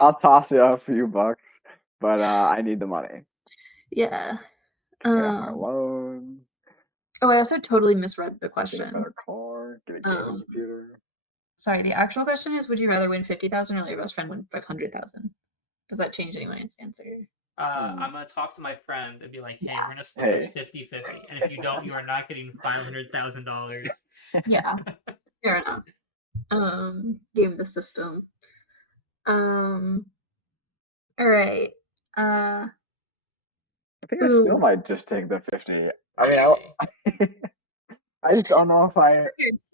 I'll toss it up for you bucks, but I need the money. Yeah. Pay off my loan. Oh, I also totally misread the Get a question. better car. Get a gaming computer. Sorry, the actual question is: would you rather win 50,000 or let your best friend win 500,000? Does that change anyone's answer? I'm gonna talk to my friend and be like, "Hey, we're gonna split Hey. this 50-50, and if you don't, you are not getting $500,000." Yeah, fair enough. Game the system. All right. I think I still might just take the 50. I mean, I just don't know if I.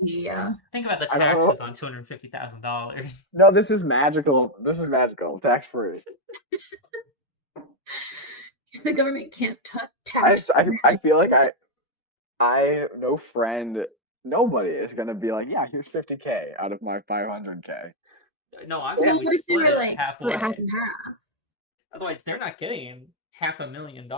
Yeah. Think about the taxes on $250,000. No, this is magical. This is magical. Tax free. The government can't tax. I feel like no friend, nobody is gonna be like, yeah, here's 50K out of my 500K. No, I'm saying we What if they split were it like halfway. split half and half? Otherwise, they're not getting $500,000.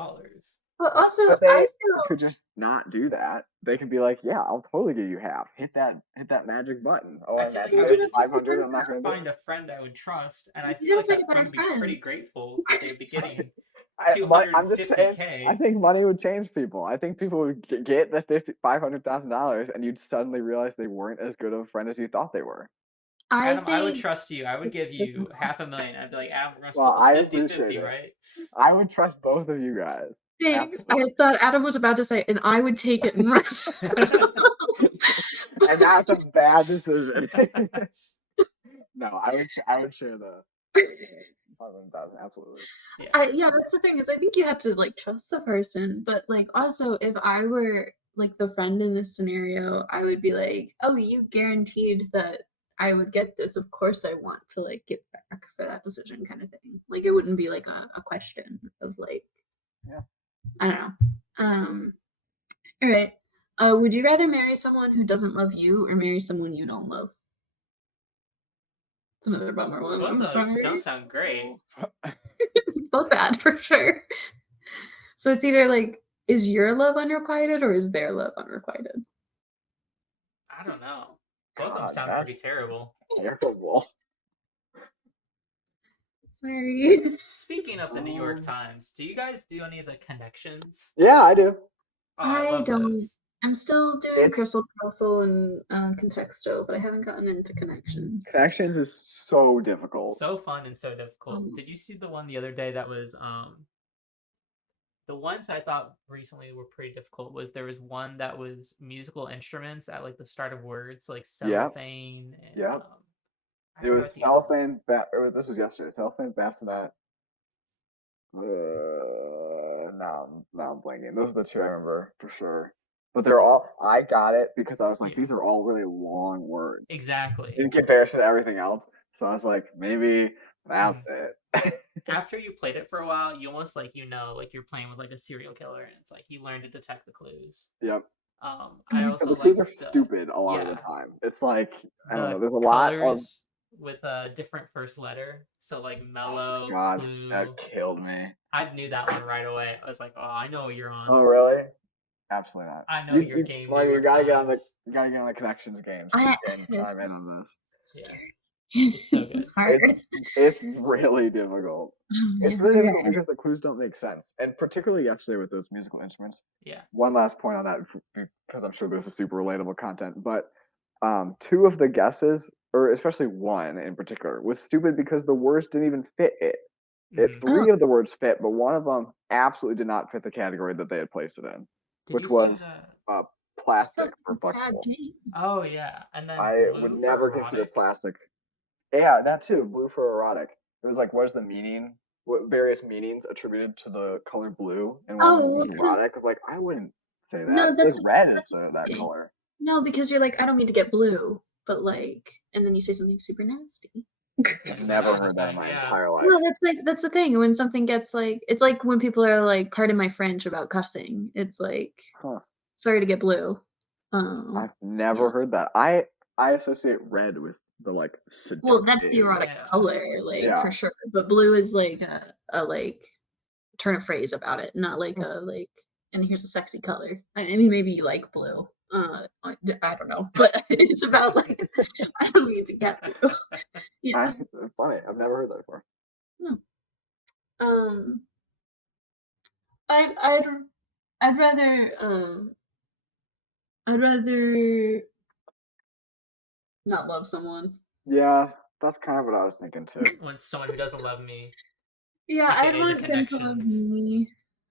But also, But they I feel could just not do that. They could be like, yeah, I'll totally give you half. Hit that magic button. Oh, I I'm feel at like I would 500. I'm not gonna do find it. a friend I would trust, and I You feel gotta like find that a better friend would be friend. pretty grateful that they'd be getting I'm just saying. 250K. I think money would change people. I think people would get the $500,000, and you'd suddenly realize they weren't as good of a friend as you thought they were. Adam, I would think trust you. I would give it's you $500,000. I'd be like, Adam, we're gonna Well, split I this 50-50, appreciate it. right? I would trust both of you guys. Thanks. I thought Adam was about to say, and I would take it and run. And that's a bad decision. No, I would share the 500,000 absolutely. Yeah, that's the thing is I think you have to like trust the person, but like also if I were like the friend in this scenario, I would be like, oh, you guaranteed that I would get this. Of course I want to like give back for that decision kind of thing. Like it wouldn't be like a question of like I don't know. All right. Would you rather marry someone who doesn't love you or marry someone you don't love? It's another bummer one. Both I'm those sorry. don't sound great. Both bad for sure. So it's either like, is your love unrequited or is their love unrequited? I don't know. Both of them God, sound that's pretty terrible. terrible. Sorry. Speaking of the New York Times, do you guys do any of the connections? Yeah, I do. Oh, I love don't. those. I'm still doing It's- Crystal Castle and Contexto, but I haven't gotten into Connections. Connections is so difficult. So fun and so difficult. Did you see the one the other day that was the ones I thought recently were pretty difficult was there was one that was musical instruments at like the start of words like cellophane and it was cellophane. This was yesterday. Cellophane, bassinet. Now I'm blanking. Those are the two I remember for sure. But they're all. I got it because I was like, these are all really long words. Exactly. In comparison to everything else, so I was like, maybe that's it. After you played it for a while, you almost like like you're playing with like a serial killer, and it's like you learn to detect the clues. Yep. I also the clues are stupid a lot of the time. It's like I don't know. There's a lot of with a different first letter. So like mellow, God, clue. that killed me. I knew that one right away. I was like, oh, I know what you're on. Oh, really? Absolutely not. I know your You, game, Marty, New you York gotta get on the Times. connections game so you I can it's chime in on this. scary. It's so good. It's hard. It's really difficult. Oh, It's man, really difficult okay. because the clues don't make sense, and particularly yesterday with those musical instruments. Yeah. One last point on that, because I'm sure this is super relatable content, but two of the guesses, or especially one in particular, was stupid because the words didn't even fit it. Mhm. Three of the words fit, but one of them absolutely did not fit the category that they had placed it in, Did which you say was that? plastic Supposed to or be a bad flexible. game. Oh yeah, and then I would blue never for consider erotic. plastic. Yeah, that too. Blue for erotic. It was like, what is the meaning? What various meanings attributed to the color blue, and one of them Oh, was because erotic. Like, I wouldn't say that. no, Like, that's red is that's that okay. color. No, because you're like, I don't mean to get blue, but like, and then you say something super nasty. I've Super never heard that in nasty, my yeah. entire life. No, that's the thing. When something gets like, it's like when people are like, pardon my French about cussing. It's like, Huh. sorry to get blue. I've never Yeah. heard that. I associate red with the like Well, that's the seductive. erotic Yeah. color, like Yeah. for sure. But blue is like a like turn of phrase about it, not like a like. And here's a sexy color. I mean, maybe you like blue. I don't know, but it's about like I don't mean to get blue. Yeah. Funny. I've never heard that before. No. Um. I'd I'd I'd rather I'd rather not love someone. Yeah, that's kind of what I was thinking too. When someone who doesn't love me, Yeah, I'd aka the want them to love connections. me.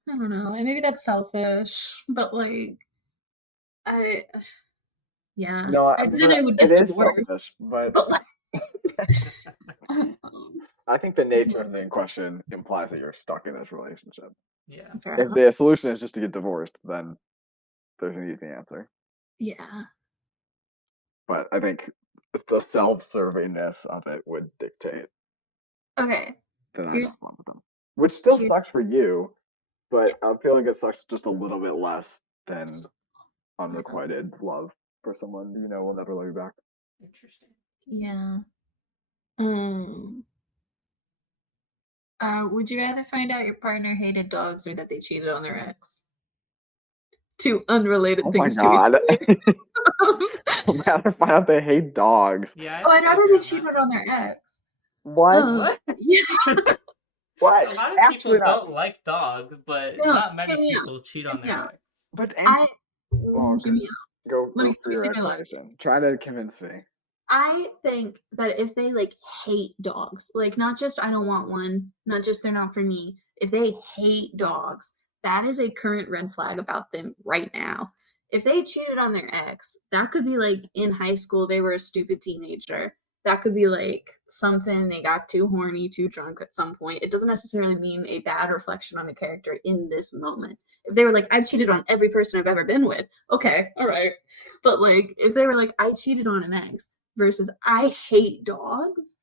I don't know. Maybe that's selfish, but like I yeah. No, Then I would it get is selfish, divorced. but But like um, I think the nature of the in question implies that you're stuck in this relationship. Yeah. fair If enough. the solution is just to get divorced, then there's an easy answer. Yeah. But I think the self-servingness of it would dictate Okay. that I don't Here's love them. Which still here sucks for you, yeah. but I feel like it sucks just a little bit less than Just, unrequited love for someone you know will never love you back. Interesting. yeah. Um would you rather find out your partner hated dogs or that they cheated on their ex? Two unrelated Oh my things to each god. other. I'd rather find out they hate dogs. Yeah, Oh, I I'd think I'd rather agree they on that. cheated on their ex. What? What? Yeah. What? A lot of people Absolutely not. don't like dogs, but No, not hear many me out. people cheat Hear on me their out. ex. But I oh, hear okay. me out. Go Let for me your say my last. explanation. Try to convince me. I think that if they like hate dogs, like not just I don't want one, not just they're not for me, if they hate dogs, that is a current red flag about them right now. If they cheated on their ex, that could be like in high school, they were a stupid teenager. That could be like something they got too horny, too drunk at some point. It doesn't necessarily mean a bad reflection on the character in this moment. If they were like, I've cheated on every person I've ever been with, okay, all right. But like, if they were like, I cheated on an ex, versus I hate dogs.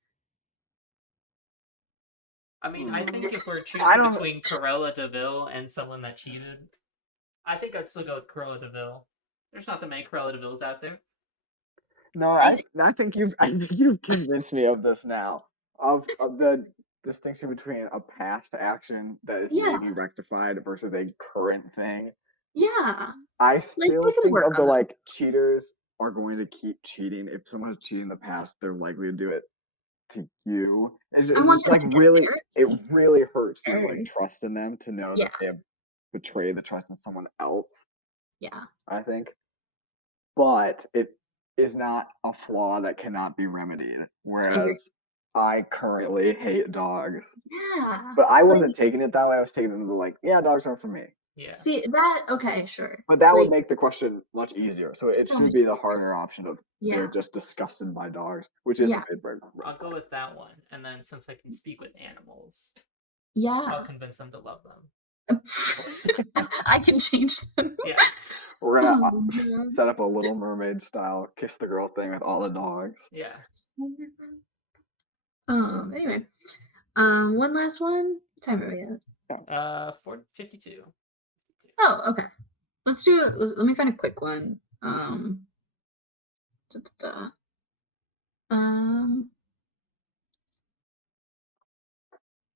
I mean, I think if we're I choosing don't. between Corella Deville and someone that cheated, I think I'd still go with Corella Deville. There's not that many Corella Devilles out there. No, I I think you've convinced me of this now. Of the distinction between a past action that is yeah, maybe rectified versus a current thing. yeah. I Like still they can think work of the on them. like cheaters are going to keep cheating. If someone has cheated in the past, they're likely to do it to you. I It's want just them like to get really, it therapy. really hurts your like Or, trust in them to know yeah, that they have betrayed the trust in someone else. yeah. I think, but it is not a flaw that cannot be remedied. I agree. Whereas I currently hate dogs, Yeah. but I wasn't Like, taking it that way. I was taking it to like, yeah, dogs aren't for me. Yeah. see that? Okay, sure. But that would Like, make the question much easier. So it so should much be the easier. harder option of they're Yeah, just disgusted by dogs, which is a yeah, big red I'll go flag. with that one. And then since I can speak with animals, I'll yeah. convince them to love them. I can change them. Yeah. We're gonna Oh god. set up a Little Mermaid style kiss the girl thing with all the dogs. Yeah. Anyway. One last one. What time are we at? 52. Oh, okay. Let's do. Let me find a quick one. Da, da, da. Um.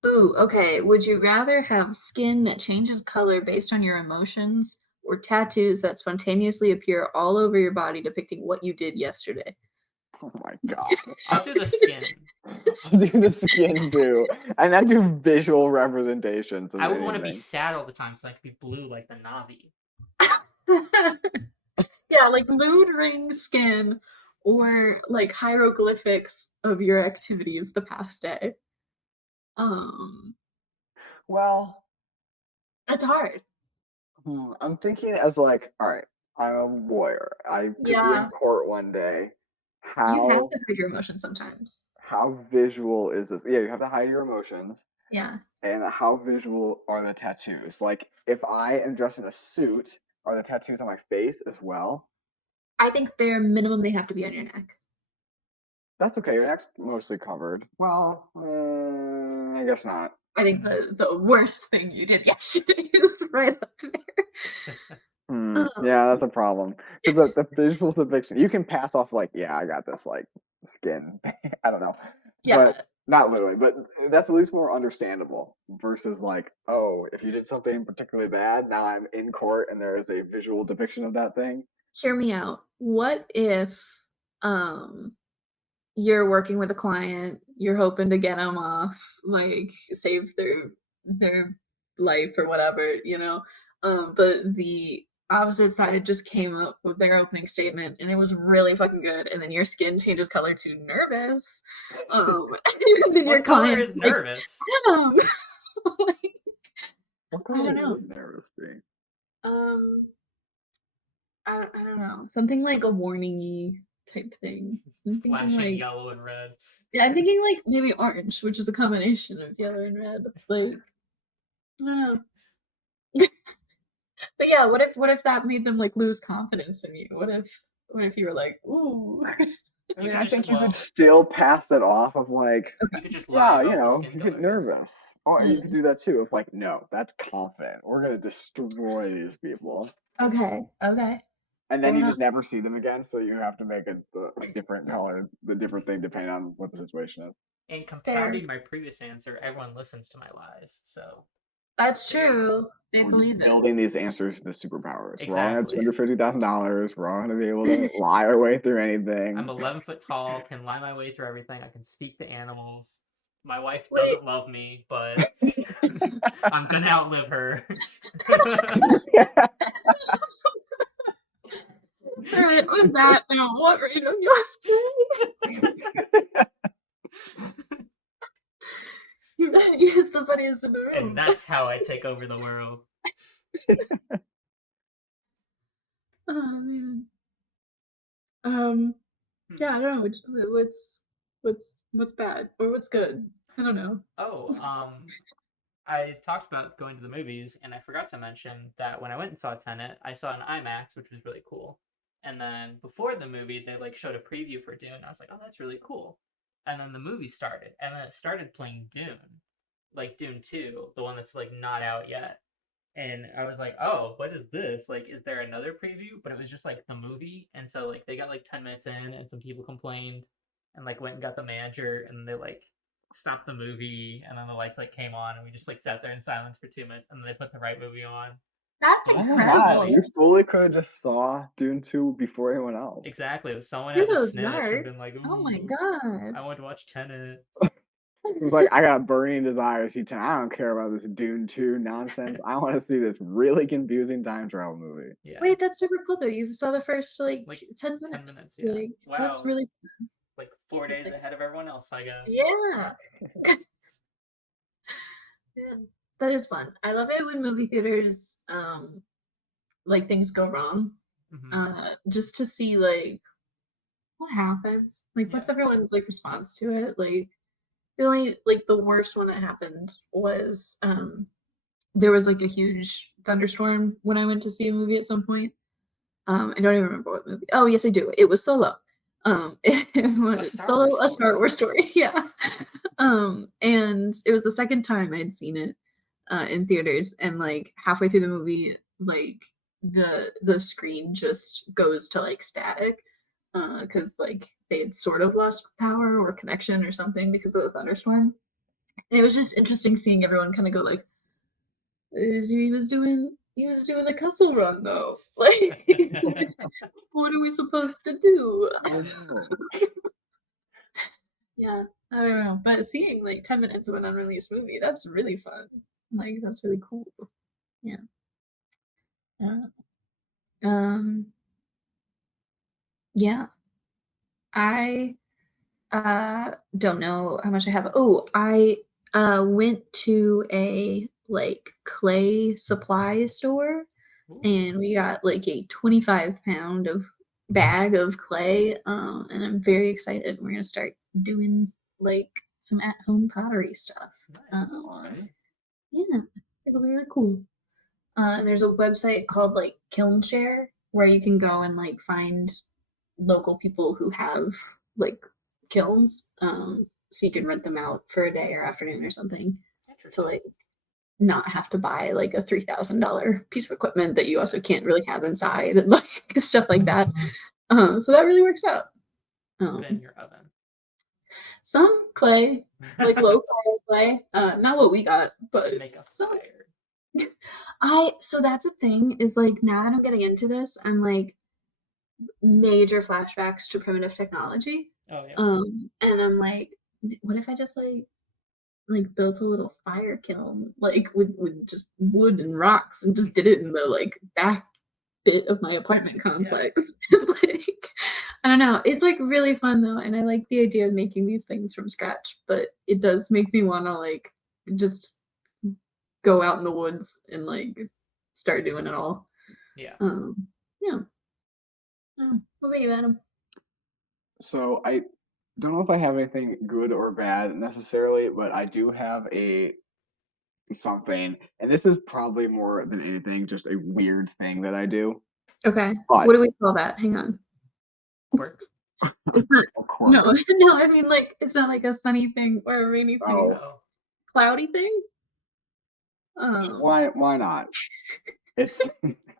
Ooh, okay. Would you rather have skin that changes color based on your emotions or tattoos that spontaneously appear all over your body depicting what you did yesterday? Oh my god. I'll do the skin. I'll do the skin too. And I do visual representations of I would want to be anything. sad all the time so I could be blue like the Navi. Yeah, like mood ring skin or like hieroglyphics of your activities the past day. Um, Well, it's hard. I'm thinking as like, all right, I'm a lawyer. I could be in Yeah, court one day. you have How to hide your emotions sometimes. how visual is this? Yeah, you have to hide your emotions. Yeah. And how visual are the tattoos? Like, if I am dressed in a suit, are the tattoos on my face as well? I think bare minimum they have to be on your neck. That's okay. Your neck's mostly covered. Well, I guess not. I think the worst thing you did yesterday is right up there. Yeah, Um, that's a problem. Because the visual depiction, you can pass off like, yeah, I got this like skin. I don't know, but yeah, not literally. But that's at least more understandable versus like, oh, if you did something particularly bad, now I'm in court and there is a visual depiction of that thing. hear me out. What if um you're working with a client, you're hoping to get them off, like save their life or whatever, you know. But the opposite side just came up with their opening statement and it was really fucking good. And then your skin changes color to nervous. And then your What color client's is like, nervous? um, like, What I color don't know. would nervous be? Um, I don't know. Something like a warning-y type thing. I'm thinking Flashing like yellow and red. yeah, I'm thinking like maybe orange, which is a combination of yellow and red. Like, I don't know. But yeah, what if that made them like lose confidence in you? What if you were like, ooh. I You mean, could I just think you could well, still pass it off of like, you could just lie yeah, about what skin you get color is. nervous. Or you could Mm, do that too. If like, no, that's confident. We're gonna destroy these people, okay, okay. and then Fair you enough. just never see them again. So you have to make a different color, the different thing depending on what the situation is. And Fair. compounding my previous answer, everyone listens to my lies. So That's there you go. true. They We're just believe it. building these answers to superpowers. We're all gonna have Exactly. $250,000. We're all gonna be able to lie our way through I'm anything. 11 foot tall, can lie my way through everything. I can speak to animals. My wife Wait. doesn't love me, but I'm gonna outlive her. Alright, on that note, what random yesterday? You're the funniest in the And room. that's how I take over the world. Oh man. Um, Hmm. yeah, I don't know what's bad or what's good. I don't know. Oh, I talked about going to the movies, and I forgot to mention that when I went and saw Tenet, I saw an IMAX, which was really cool. And then before the movie, they like showed a preview for Dune. I was like, oh, that's really cool. And then the movie started, and then it started playing Dune, like Dune 2, the one that's like not out yet. And I was like, oh, what is this? Like, is there another preview? But it was just like the movie. And so like they got like 10 minutes in, and some people complained, and like went and got the manager, and they like stopped the movie, and then the lights like came on, and we just like sat there in silence for 2 minutes, and then they put the right movie on. That's It Oh was my super god, incredible. you funny. fully could have just saw Dune 2 before anyone else. Exactly. If someone You're had to those snitch and nerds. been like, Oh my "Ooh, god. I want to watch Tenet." It was like, I got a burning desire to see 10. I don't care about this Dune 2 nonsense. I want to see this really confusing time travel movie. Yeah, Wait, that's super cool though. You saw the first like like 10 10 minutes. minutes. Yeah. Like that's Wow. really Like 4 days like, ahead of everyone else, I guess. yeah. Yeah. That is fun. I love it when movie theaters like things go wrong. Hmm. Just to see like what happens. Like Yeah. what's everyone's like response to it? Like the only like the worst one that happened was there was like a huge thunderstorm when I went to see a movie at some point. I don't even remember what movie. Oh yes, I do. It was Solo. It A was Star Wars Solo, a Star story. Wars story. Yeah. And it was the second time I'd seen it in theaters, and like halfway through the movie, like the screen just goes to like static because like they had sort of lost power or connection or something because of the thunderstorm. And it was just interesting seeing everyone kind of go like, he was doing a Kessel Run though. Like, what are we supposed to do? Oh no. Yeah, I don't know. But seeing like 10 minutes of an unreleased movie, that's really fun. Like, that's really cool. Yeah. Yeah. Um, yeah. I don't know how much I have. Oh, I went to a like clay supply store Ooh, and we got like a 25-pound of bag of clay. And I'm very excited. We're gonna start doing like some at-home pottery stuff. nice. That's Um, exciting. yeah, it'll be really cool. And there's a website called like Kilnshare where you can go and like find local people who have like kilns. So you can rent them out for a day or afternoon or something to Interesting. like not have to buy like a $3,000 piece of equipment that you also can't really have inside and like stuff like that. So that really works out. Put it in Um, your oven. some clay, like low fire clay, not what we got, but Make a some. fire. I so that's a thing is like now that I'm getting into this, I'm like major flashbacks to primitive technology. Oh yeah. And I'm like, what if I just like built a little fire kiln like with just wood and rocks and just did it in the like back bit of my apartment complex. Like I don't know. It's like really fun though, and I like the idea of making these things from scratch, but it does make me want to like just go out in the woods and like start doing it all. Yeah. Yeah. What about you, Adam? So I don't know if I have anything good or bad necessarily, but I do have a something, and this is probably more than anything just a weird thing that I do. Okay. What do But we call that? Hang on. Quirk. It's not of course, no, no, I mean like it's not like a sunny thing or a rainy thing. oh, Oh, Cloudy thing? Um why not? It's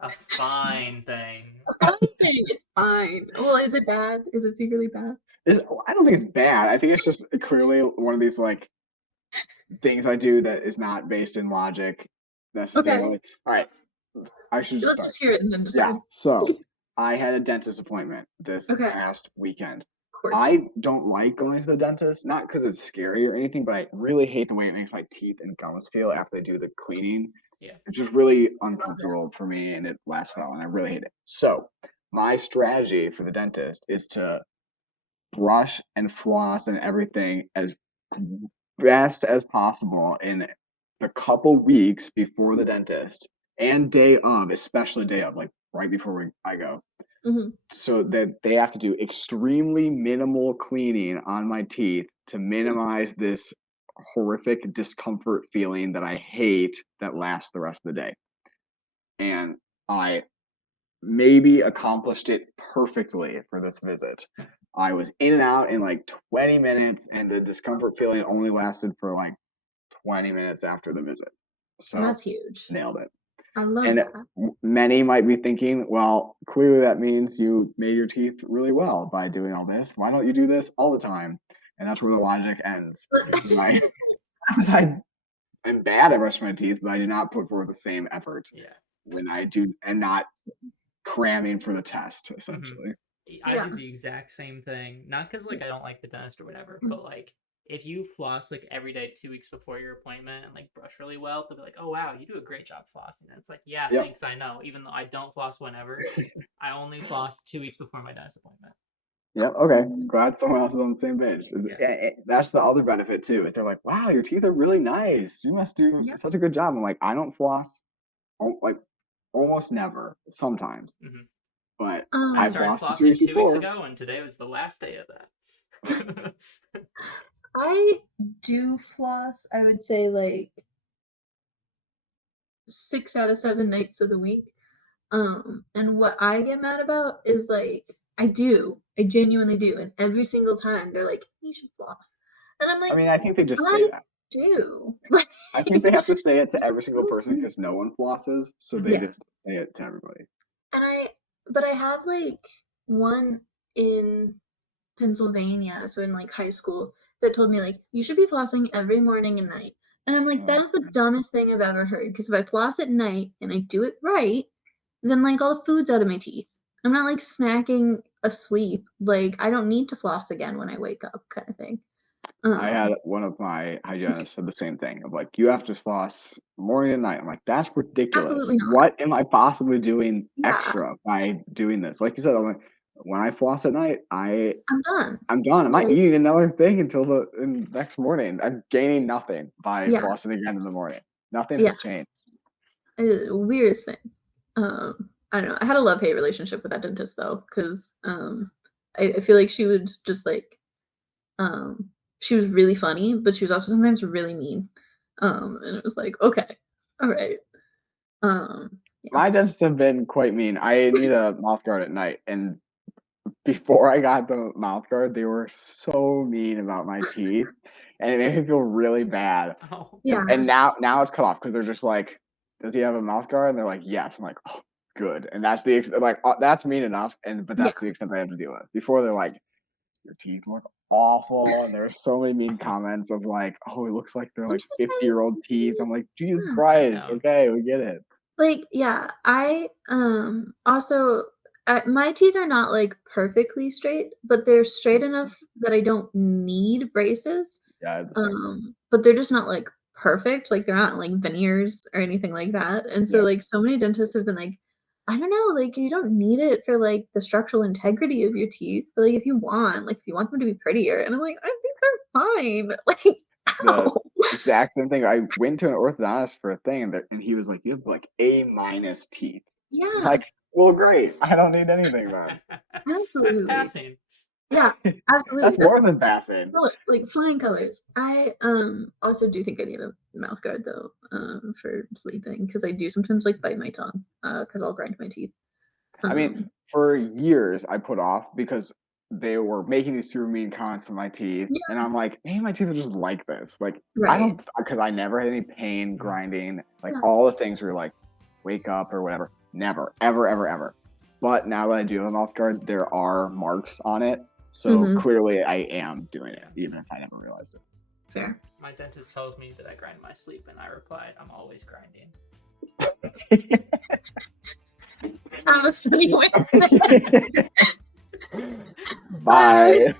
a fine thing. a funny thing. It's fine. Well, is it bad? Is it secretly bad? it's I don't think it's bad. I think it's just clearly one of these like things I do that is not based in logic Okay. necessarily. All right, I should just Let's start. just hear it and then Yeah. decide. So I had a dentist appointment this Okay. past weekend. Quirky. I don't like going to the dentist, not because it's scary or anything, but I really hate the way it makes my teeth and gums feel after they do the cleaning. Yeah. It's just really uncomfortable for me and it lasts well, and I really hate it. So, my strategy for the dentist is to brush and floss and everything as best as possible in the couple weeks before the dentist and day of, especially day of, like right before I go, Hmm. so that they have to do extremely minimal cleaning on my teeth to minimize this horrific discomfort feeling that I hate that lasts the rest of the day. And I maybe accomplished it perfectly for this visit. I was in and out in like 20 minutes, and the discomfort feeling only lasted for like 20 minutes after the visit. So, That's huge. nailed it. I love And that. many might be thinking, well, clearly that means you made your teeth really well by doing all this. Why don't you do this all the time? And that's where the logic ends. Because I am bad at brushing my teeth, but I do not put forth the same effort Yeah. when I do and not cramming for the test, Hmm. essentially. I Yeah. do the exact same thing. Not because like I don't like the dentist or whatever, but like if you floss like every day 2 weeks before your appointment and like brush really well, they'll be like, "Oh wow, you do a great job flossing." And it's like, yeah, Yep. thanks. I know. Even though I don't floss whenever, I only floss 2 weeks before my dentist appointment. Yep. Okay. Glad someone else is on the same page. Yeah. That's the other benefit too. Is they're like, "Wow, your teeth are really nice. You must do Yep. such a good job." I'm like, I don't floss, like almost never. Sometimes, Hmm. but I I Um, started flossed this week flossing 2 weeks before. ago, and today was the last day of that. I do floss, I would say like 6 out of 7 nights of the week. And what I get mad about is like I genuinely do, and every single time they're like, "You should floss," and I'm I like, mean, I think they just say "I that. do." I think they have to say it to Like, every it's single so person cute. because no one flosses, so they Hmm. Yeah, just say it to everybody. and but I have like one in Pennsylvania, so in like high school, that told me like you should be flossing every morning and night. And I'm like, that is the dumbest thing I've ever heard. Because if I floss at night and I do it right, then like all the food's out of my teeth. I'm not like snacking asleep. Like I don't need to floss again when I wake up, kind of thing. I had Um, one of my hygienists said the same thing of like, you have to floss morning and night. I'm like, that's ridiculous. Absolutely not. What am I possibly doing Yeah, extra by doing this? Like you said, I'm like, when I floss at night, I'm done. I'm done. I'm not Like, eating another thing until the next morning. I'm gaining nothing by yeah, flossing again in the morning. Nothing yeah. has changed. Weirdest thing. I don't know. I had a love-hate relationship with that dentist though, because I feel like she would just like um she was really funny, but she was also sometimes really mean. And it was like, okay, all right. Yeah. My dentists have been quite mean. I need a mouth guard at night, and before I got the mouth guard, they were so mean about my teeth, and it made me feel really bad. Oh, Yeah. And now it's cut off because 'cause they're just like, "Does he have a mouth guard?" And they're like, "Yes." I'm like, "Oh, good." And that's the that's mean enough, but Yeah. that's the extent I have to deal with. Before they're like, "Your teeth look awful," and there's so many mean comments of like, "Oh, it looks like they're like Interesting. 50-year-old teeth." I'm like, "Jesus Yeah. Christ, yeah. okay, we get it." Like, yeah, I also my teeth are not like perfectly straight, but they're straight enough that I don't need braces. Yeah, I had the same. But they're just not like perfect. Like they're not like veneers or anything like that. And so Yeah. like so many dentists have been like, I don't know, like you don't need it for like the structural integrity of your teeth, but like if you want them to be prettier, and I'm like, I think they're fine. Like, The ow. exact same thing. I went to an orthodontist for a thing, and he was like, "You have, like, A-minus teeth." I'm Yeah, like, "Well, great. I don't need anything then." That's absolutely. passing. Yeah, absolutely. That's That's more than passing. color, like flying colors. I also do think I need a mouth guard though, for sleeping because I do sometimes like bite my tongue, because I'll grind my teeth. I mean, Um, for years, I put off because they were making these super mean comments to my teeth, yeah, and I'm like, "Maybe my teeth are just like this." Like, I right. don't, because I never had any pain grinding, like, Yeah. all the things were like, wake up or whatever. Never, ever, ever, ever. But now that I do have a mouth guard, there are marks on it, so Mhm. clearly I am doing it, Yeah. even if I never realized Fair. My dentist tells me that I grind my sleep, and I replied, I'm always grinding. it. That was funny. Bye.